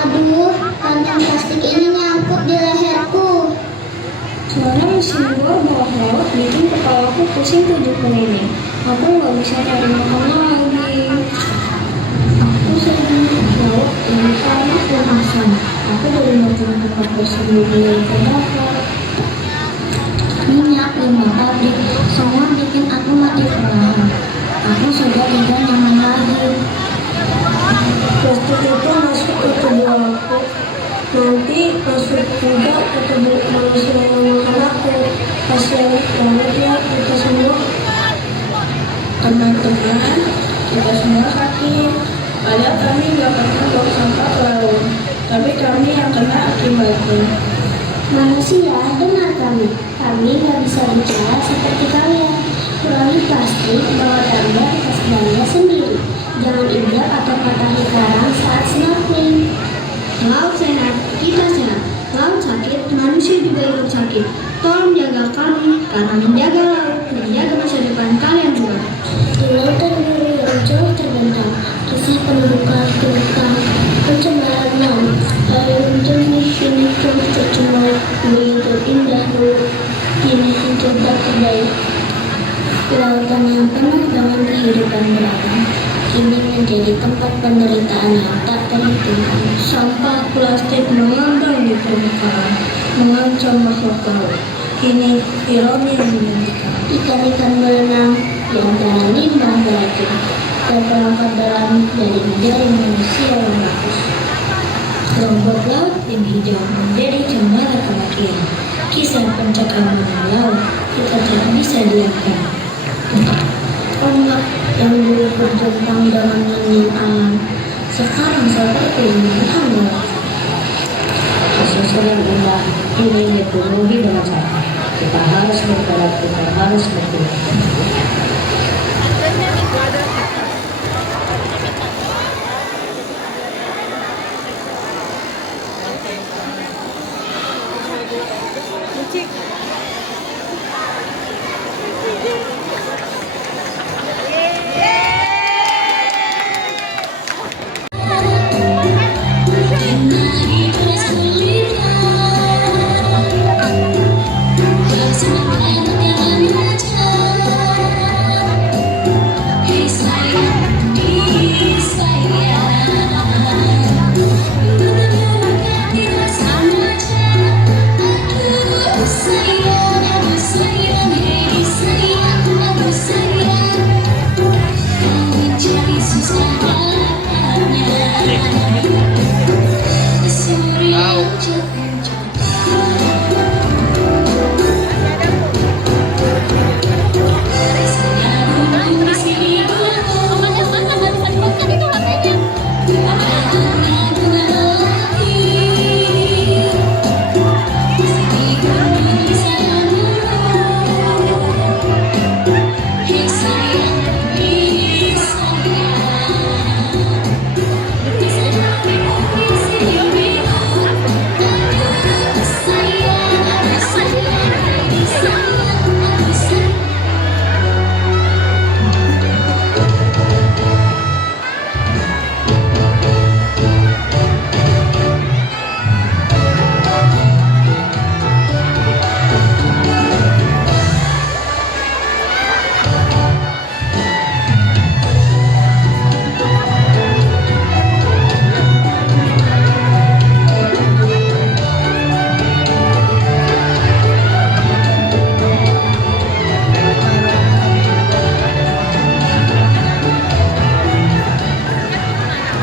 Aduh, kantong plastik ini nyangkut di leherku. Suara mesin bor bohong bikin kepalaku pusing tujuh keliling. Aku nggak bisa cari makan lagi. Aku sedang jauh ini panas dan asam. Aku dari makan tempat bersembunyi terdapat minyak limbah pabrik. Semua bikin aku mati perlahan. Aku sudah tidak nyaman lagi. Plastik itu masuk ke tubuh aku. Nanti masuk juga ke tubuh manusia yang makan aku. Kasihan banget ya kita semua. Teman-teman, kita semua sakit. Padahal kami nggak pernah buang sampah ke laut, tapi kami yang kena akibatnya. Manusia, dengar kami. Kami nggak bisa bicara seperti kalian. Kurangi plastik, bawa tanda di tas belanja sendiri. Jangan injak atau patahi karang saat snorkeling. Laut sehat, kita sehat. Laut sakit, manusia juga ikut sakit. Tolong jaga kami, karena menjaga laut, menjaga masa depan kalian juga. Di lautan biru yang jauh terbentang, kisah pendudukan tentang pencemaran laut. Air jernih kini pun tercemar, begitu indah dulu, kini hancur tak berdaya. Lautan yang penuh dengan kehidupan beragam, kini menjadi tempat penderitaan yang tak terhitungkan. Sampah plastik mengambang di permukaan, mengancam makhluk laut. Kini ironi yang menghentikan. Ikan-ikan berenang di antara limbah beracun, terperangkap dalam dari menjadi manusia yang rakus. Rumput laut yang hijau menjadi cemara kematian. Kisah pencakapan laut kita tak bisa diamkan. berjumpang dengan yang aman. Sekarang seperti melihatmu. Kesusunan indah ini dipenuhi dengan cara. Kita harus bergerak, kita harus bergerak.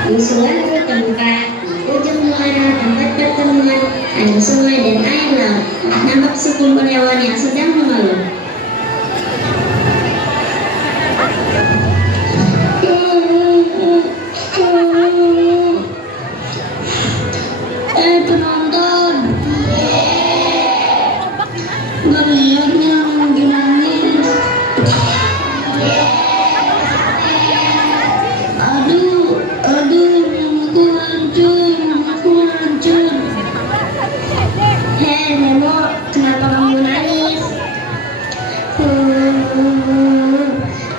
Di suatu tempat, di ujung muara tempat pertemuan, ada sungai dan air laut. Nampak sekumpulan hewan yang sedang mengeluh. Penonton, nggak lihatnya lagi nangis. Namaku hancur. Hei Nemo, kenapa kamu nangis?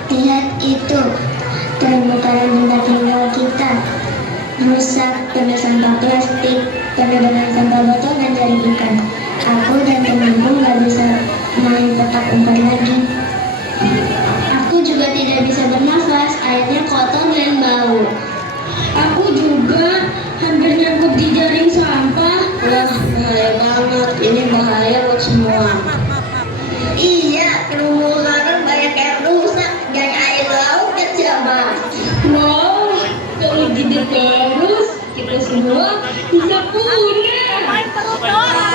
Lihat itu, terumbu karang tempat tinggal kita rusak, penuh sampah plastik, penuh dengan sampah botol dan jaring ikan. Aku dan temanku nggak bisa main petak umpet lagi. Aku juga tidak bisa bernafas, airnya kotor dan bau. Aku juga hampir nyangkut di jaring sampah. Wah, bahaya banget, ini bahaya buat semua. Iya, terumbu karang banyak yang rusak dan air laut kan coba. Wow, kalau gini terus kita semua bisa punah. Main perut doang.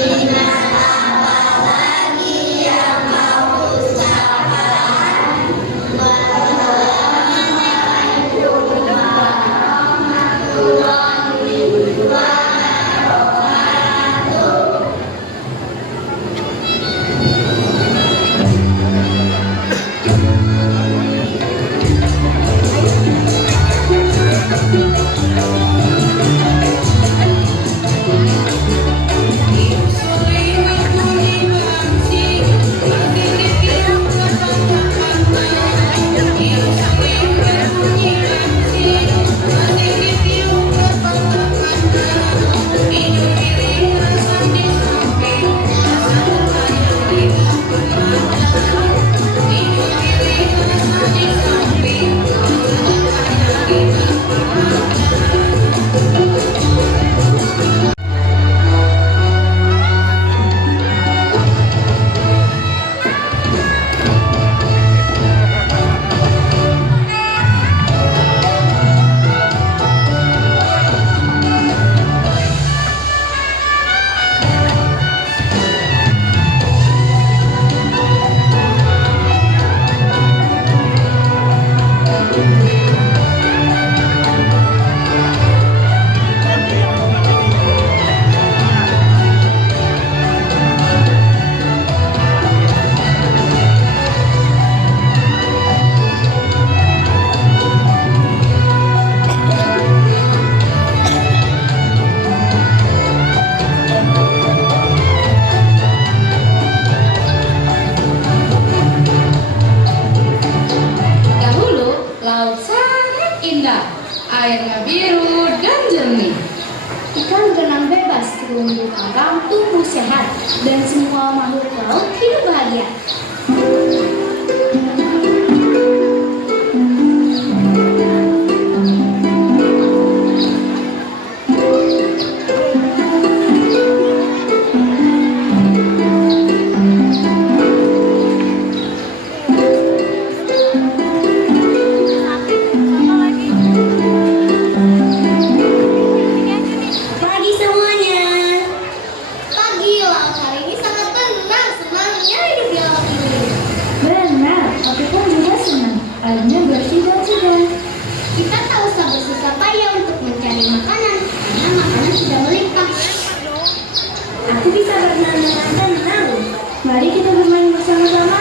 Ingat apa lagi yang kau rusak? terumbu karang tumbuh sehat dan semua makhluk laut hidup bahagia. Pagi semuanya. Pagi laut hari ini sangat tenang, senangnya hidup di laut ini. Benar, aku pun juga senang. Airnya bersih dan segar. Kita tak usah bersusah payah untuk mencari makanan, karena makanan sudah melimpah. Aku bisa berenang dengan tenang. Mari kita bermain bersama-sama.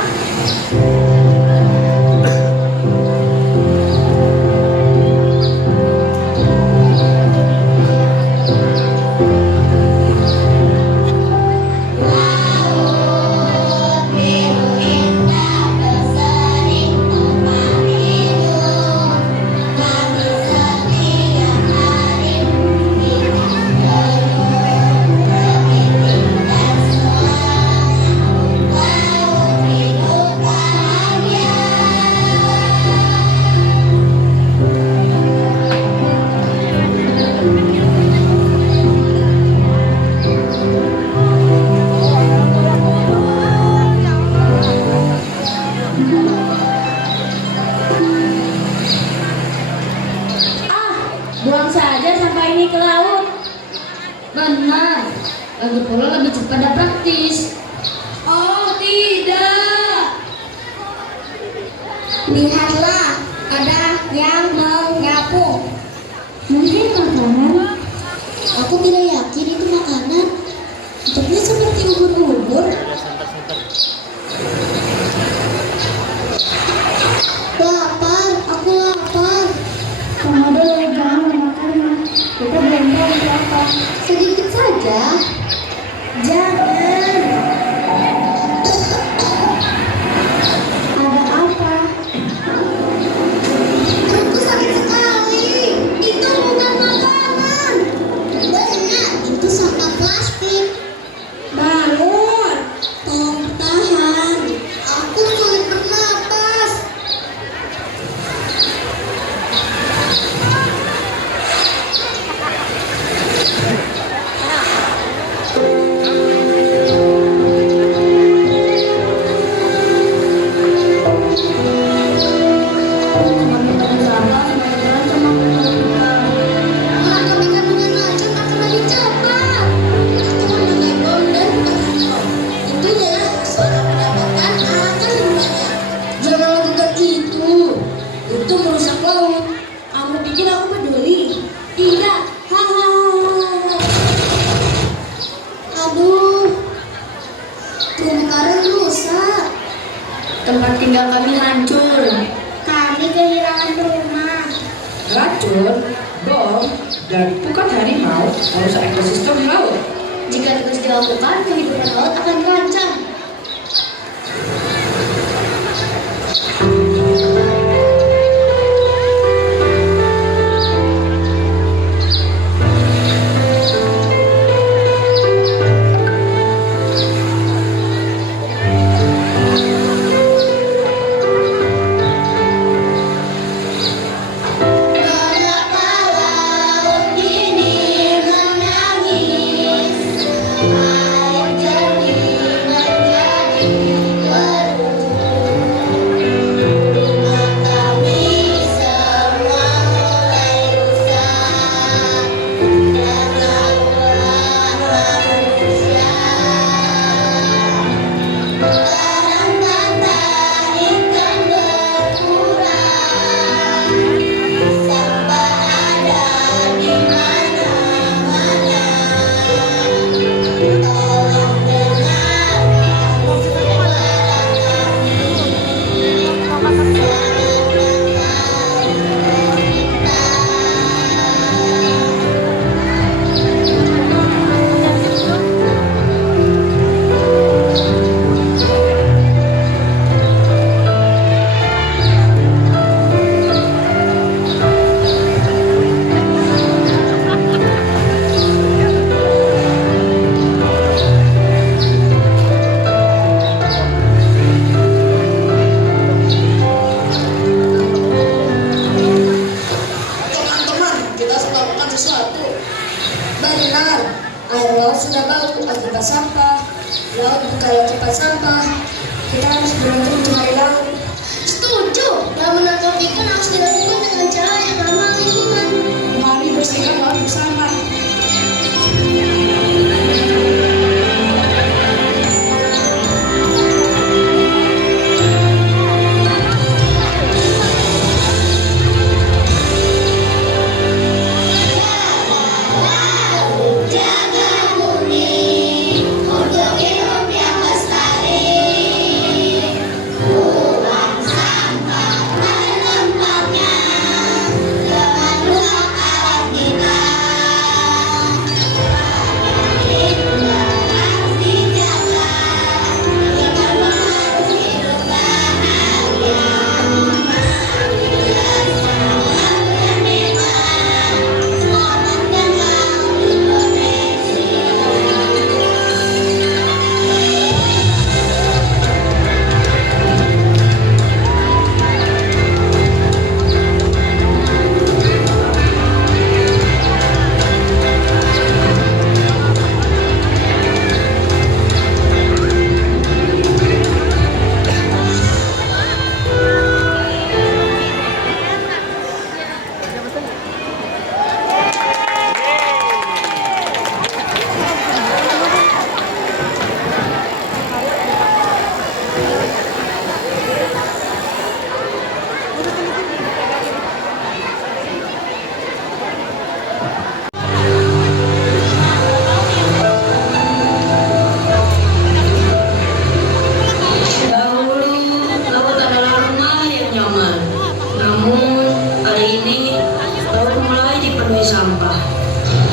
Buang saja sampah ini ke laut. Benar, lagi pula lebih cepat dan praktis. Oh tidak. Lihatlah, ada yang menyapu. Mungkin makanan. Aku tidak yakin itu makanan. Bentuknya seperti ubur-ubur. Lapar, aku lapar. Kamu dulu jangan memakannya. Kita belum tahu siapa. Sedikit saja. Jangan. Ada apa? Perutku sakit sekali. Itu bukan makanan. Benar, itu sampah plastik. Bangun. Tolong tahan. Aku sulit bernapas. Itu merusak laut. Kamu pikir aku peduli? Tidak. Hahaha. Aduh, terumbu karang rusak. Tempat tinggal kami hancur. Kami kehilangan rumah. Racun, bom, dan pukat harimau merusak ekosistem laut. Jika terus dilakukan, kehidupan laut akan terancam. Mengapa laut ini menangis? Air jernih benar. Air laut sudah bau akibat sampah. Laut berkala cepat sampah. Kita harus berhenti mencemari laut. Setuju, dalam menangkap ikan harus dilakukan dengan cara yang ramah lingkungan. Mari bersihkan laut bersama.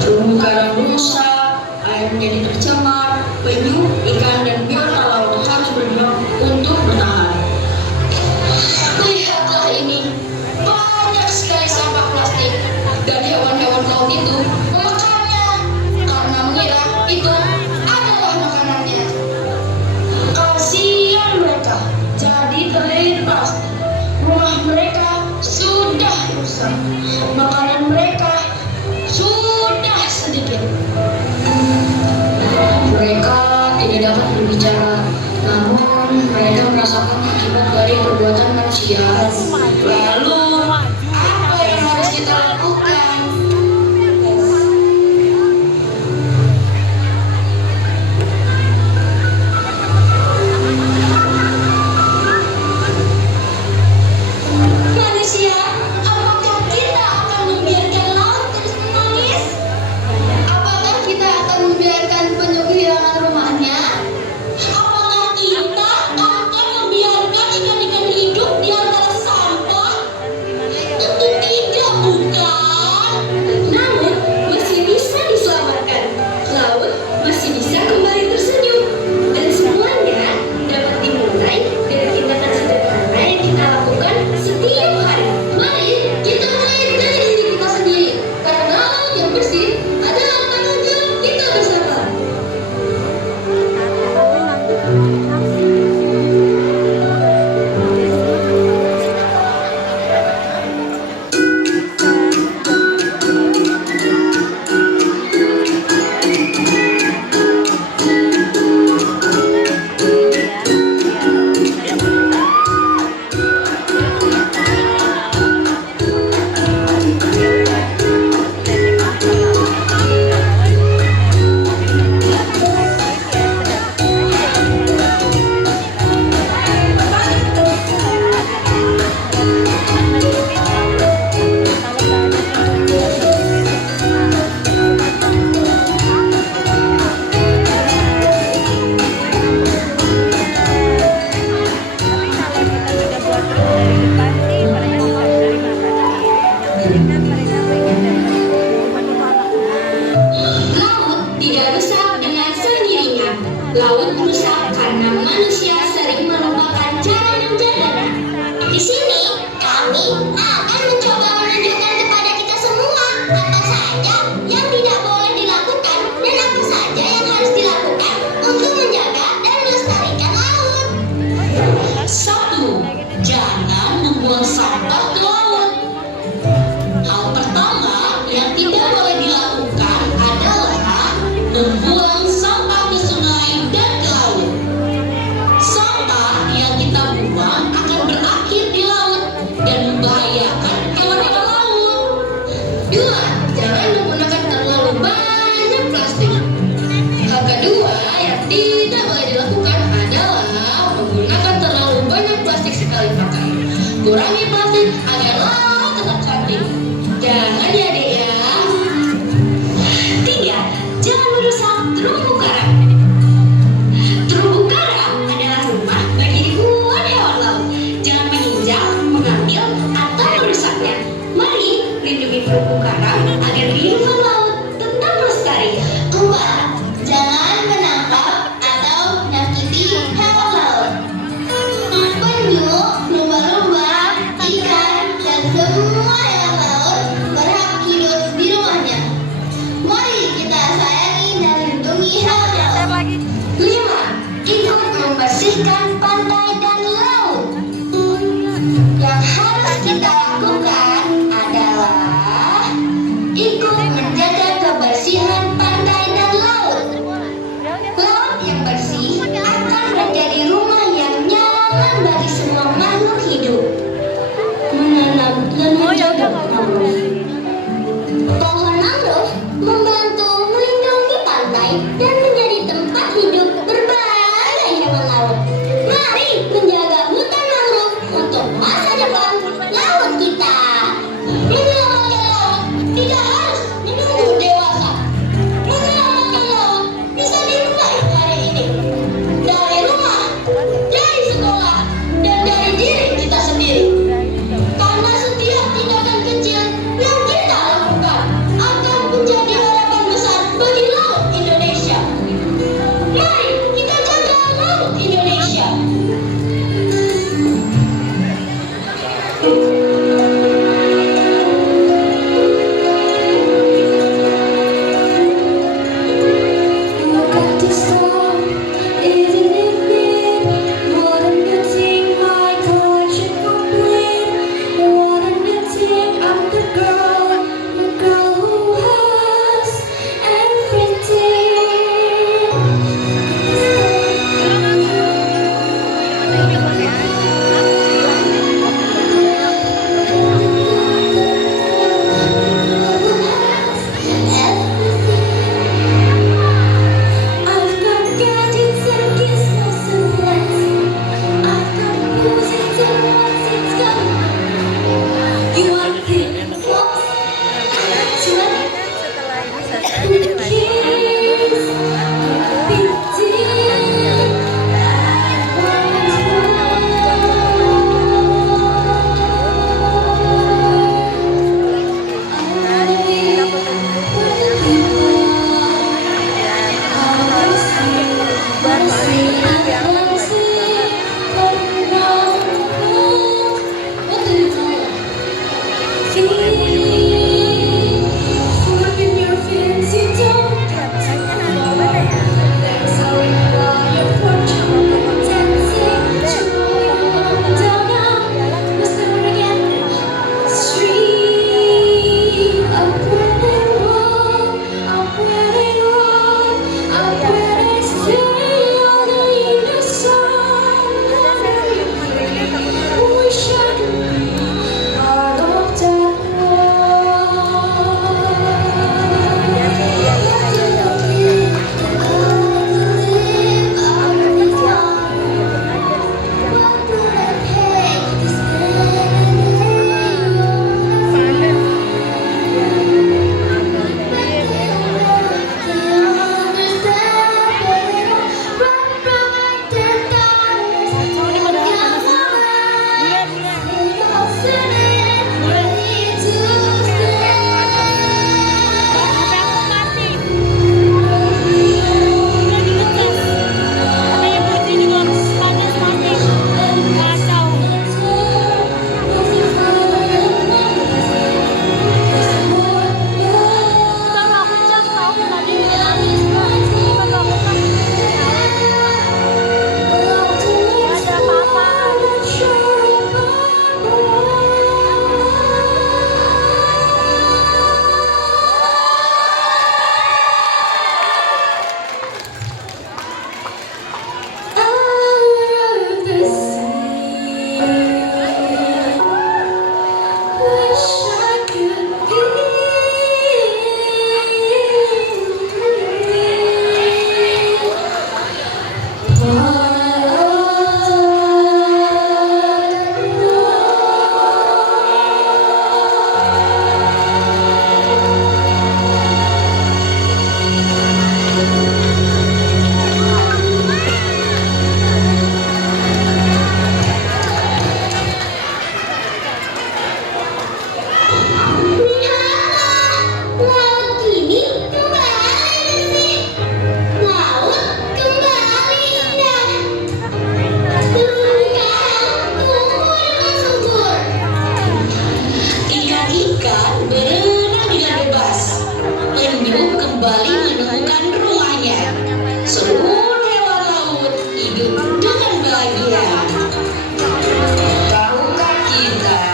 Terumbu karang rusak, air menjadi tercemar, penyu, ikan, dan biota laut harus berjuang untuk bertahan. Lihatlah ini, banyak sekali sampah plastik dan hewan-hewan laut itu memakannya karena mengira itu adalah makanannya. Kasihan mereka jadi terlilit plastik. Rumah mereka sudah rusak, makanan mereka sudah sedikit. Mereka tidak dapat berbicara, namun mereka merasakan akibat dari perbuatan manusia. Lalu, apa yang harus kita lakukan? Manusia, apakah kita akan membiarkan laut terus menangis? Apakah kita akan membiarkan penyu kehilangan rumahnya? Apakah kita akan membiarkan ikan-ikan hidup di antara sampah? Tentu tidak, bukan? Namun, masih bisa diselamatkan. Laut masih bisa kembali tersenyum. Dan semuanya dapat dimulai dari tindakan sederhana yang kita lakukan setiap hari. Mari kita mulai dari diri kita sendiri. Karena laut yang bersih adalah tanggung jawab kita bersama. Laut tidak rusak dengan sendirinya. Laut rusak karena manusia sering melupakan cara menjaganya. Di sini, kami akan mencoba menunjukkan kepada kita semua apa saja yang tidak boleh dilakukan dan apa saja yang harus dilakukan untuk menjaga dan melestarikan laut. 1. Jangan membuang sampah ke laut. Hal pertama yang tidak boleh dilakukan adalah membuang sampah ke sungai dan ke laut. Sampah yang kita buang akan berakhir di laut dan membahayakan hewan-hewan laut. 2. Jangan menggunakan terlalu banyak plastik. Hal kedua yang tidak boleh dilakukan adalah menggunakan terlalu banyak plastik sekali pakai. Kurangi plastik agar laut tetap cantik. Jangan ya dek ya. 3. Jangan merusak terumbu karang. Terumbu karang adalah rumah bagi ribuan hewan laut. Jangan menginjak, mengambil, atau merusaknya. Mari lindungi terumbu karang agar kehidupan laut tetap lestari. 4. Jangan menangkap atau menyakiti hewan laut. Penyu, lumba-lumba, ikan, dan semua hewan laut berhak hidup di rumahnya. Mari kita sayangi dan lindungi hewan laut. 5. Ikut membersihkan pantai dan laut. Yang harus kita lakukan adalah ikut menjaga kebersihan pantai dan laut. Laut yang bersih akan menjadi rumah yang nyaman bagi semua makhluk hidup. Menanam dan menjaga mangrove. Pohon mangrove membantu melindungi pantai dan menjadi tempat hidup berbagai hewan laut. Mari menjaga hutan mangrove untuk masa depan laut kita. Menyelamatkan laut tidak harus menunggu dewasa. Menyelamatkan laut bisa dimulai hari ini. Dari rumah, dari sekolah, dan dari diri kita sendiri. Karena setiap tindakan kecil yang kita lakukan akan menjadi harapan besar bagi laut Indonesia. bukan rumahnya. Seluruh hewan laut hidup dengan bahagia. Tahukah kita,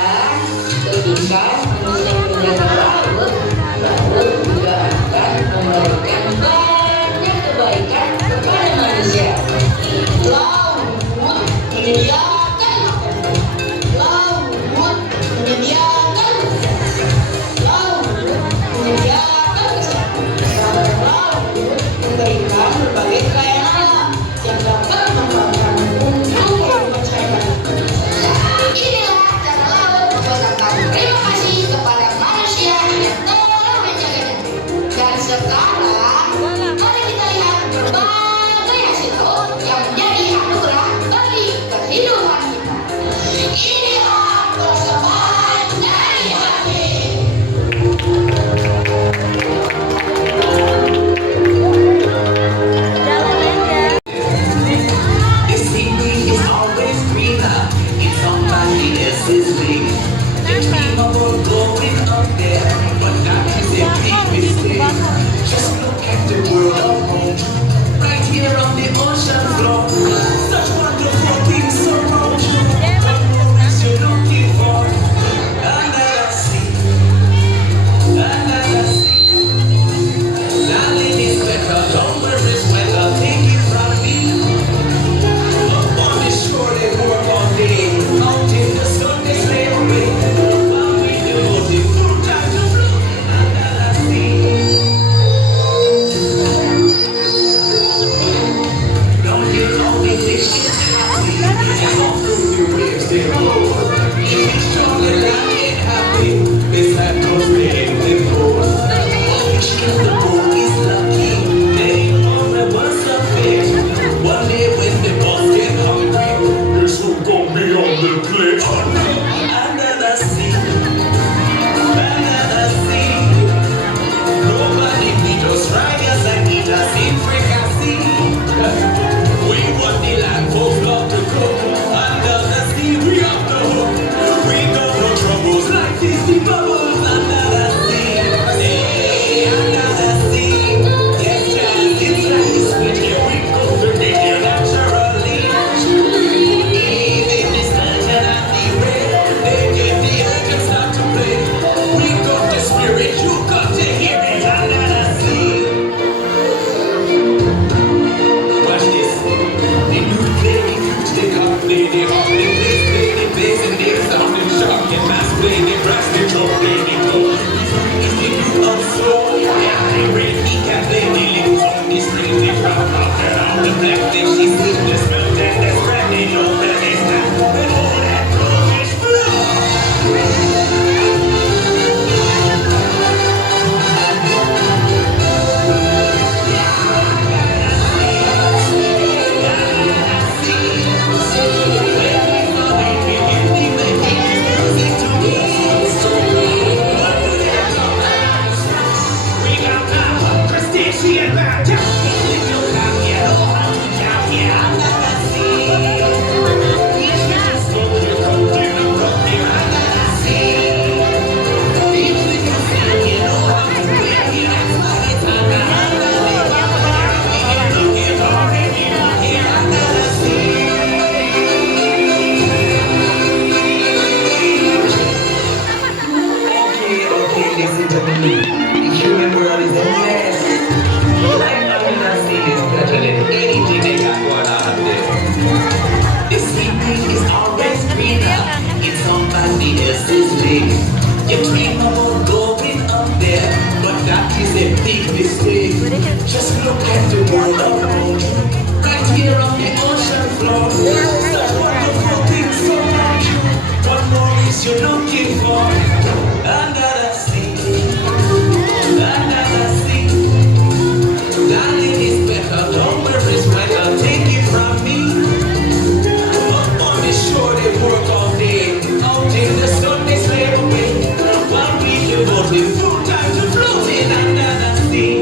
ketika manusia menjaga laut, laut juga akan memberikan banyak kebaikan kepada manusia. Laut menyediakan makanan. Laut menyediakan laut menyediakan kesehatan. Laut memberikan berbagai kekayaan alam yang dapat membanggakan untuk masyarakat. Inilah cara laut mengatakan terima kasih kepada manusia yang telah menjaganya. Dan sekarang mari kita lihat berbagai hasil laut yang menjadi anugerah bagi kehidupan kita. Inilah persembahan dari hati. The sea is always greener in somebody else's lake. You dream about going up there, but that is a big mistake. Just look at the world around you, right here on the ocean floor. Such wonderful things surround you. What more is you looking for? Under the sea, under the sea. Darling, it's better, don't worry, it's weather, take it from me. Up on the shore they work all day, out in the sun they slay away. While we do the full time to float under the sea. Don't you know me, this shit's happy? It's all through the waves they blow. If you surely land ain't happy, this time goes where they go. Which in the boat is lucky, they ain't all the worst of it. One day when the boss get hungry, this will go be on the plate. Under the sea, under the sea. Nobody beat us, riders and eat us in fricassee. We want the land folks love to cook. Under the sea, we off the hook. We got no troubles like these the bubbles under the sea. Hey, under the sea. Yes, child, it's like the sweet here we go to get here naturally. Even the slanted and the red, they give the earth and start to play. We got the spirit, you got to hear it under the sea. Watch this. The new play, the future, they come play, they hop, they play the bass, and they sound and shock, and mass play, they brass, they drum, play, they go. It's the new of soul, yeah, they ready, he can play, they live on the string, they drop out, and out the black, they she see the smell, then they spread, they know that they stand, and all that rubbish flow. We got power, prestige, and bad talk. If you come here, know how to jump here under the sea. If you just go to the country, no rock here under the sea. If you just sing, you know how to play here, that's why it's under the sea. We can look it already down here under the sea. Okay, listen to me. The human world is a mess. Like under the sea is better than anything they got going on there. The sea is always greener in somebody else's lake. You dream about going up there, but that is a big mistake. Just look at the world around you, right here on the ocean floor. Such wonderful things surround you. What more is you looking for? Under the sea, under the sea. Darling, it's better, don't worry, it's better, take it from me. Up on the shore, they work all day. Out in the sun, they slave away. While we devote full time to floating under the sea.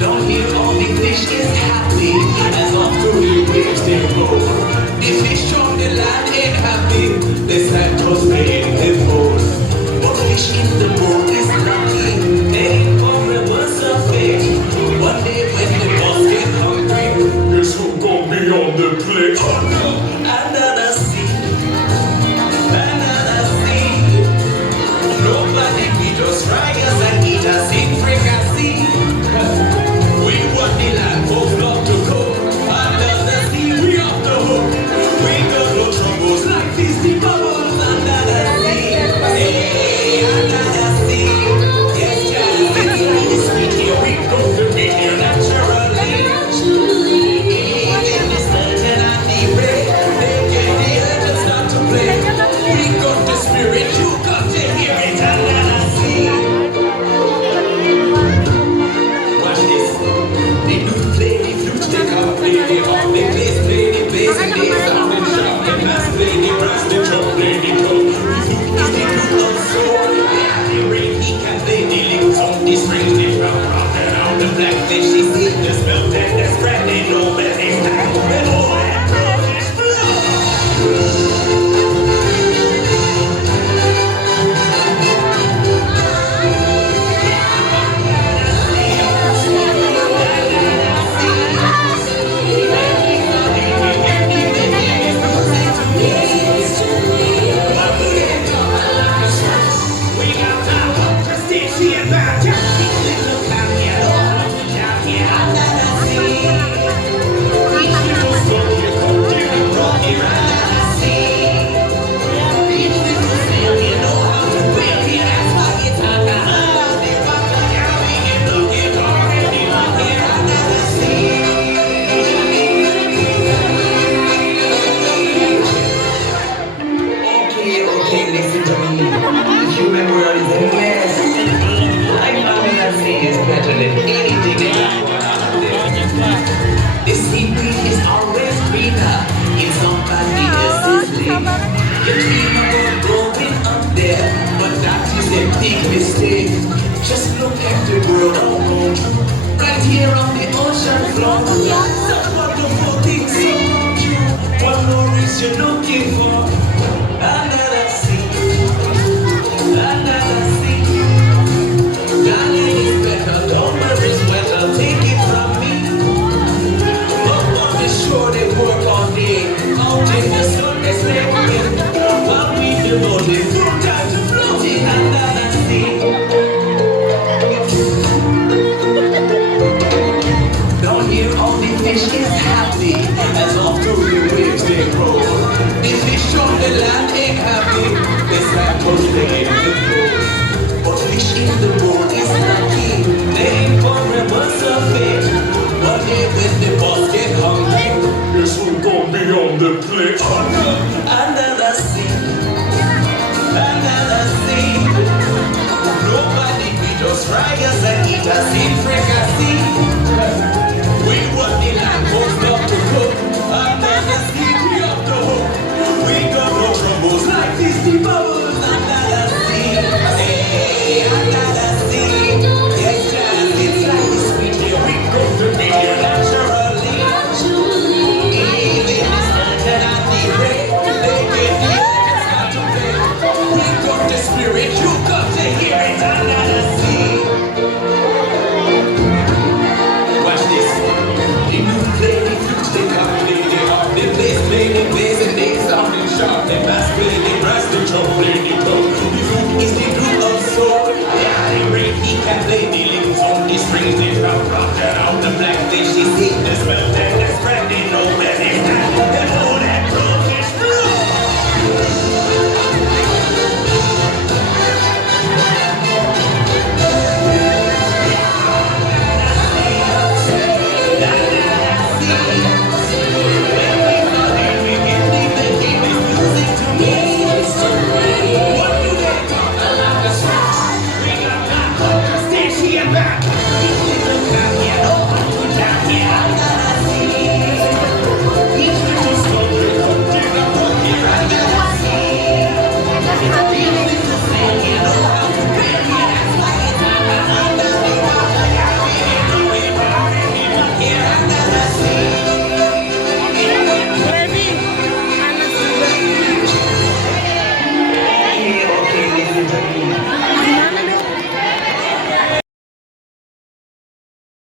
Don't hear all empty world of home. Right here on the ocean floor. Some wonderful things so true. What more is you looking for? Under the sea. Under the sea. Darling is better, don't worry, sweater, take it from me. Up on the shore they work all day. Out in the sun they sleeping. While we devoted full time to floating under the sea. Down here all the fish is happy as off through the waves they roll. The fish on the land ain't happy. They slap us they in the pool. But fish in the boat is lucky. They ain't forever surfeit. One day when the boss get hungry, This will go beyond the plate. under the sea. Under the sea. Nobody we just fry us and eat us in fricassee.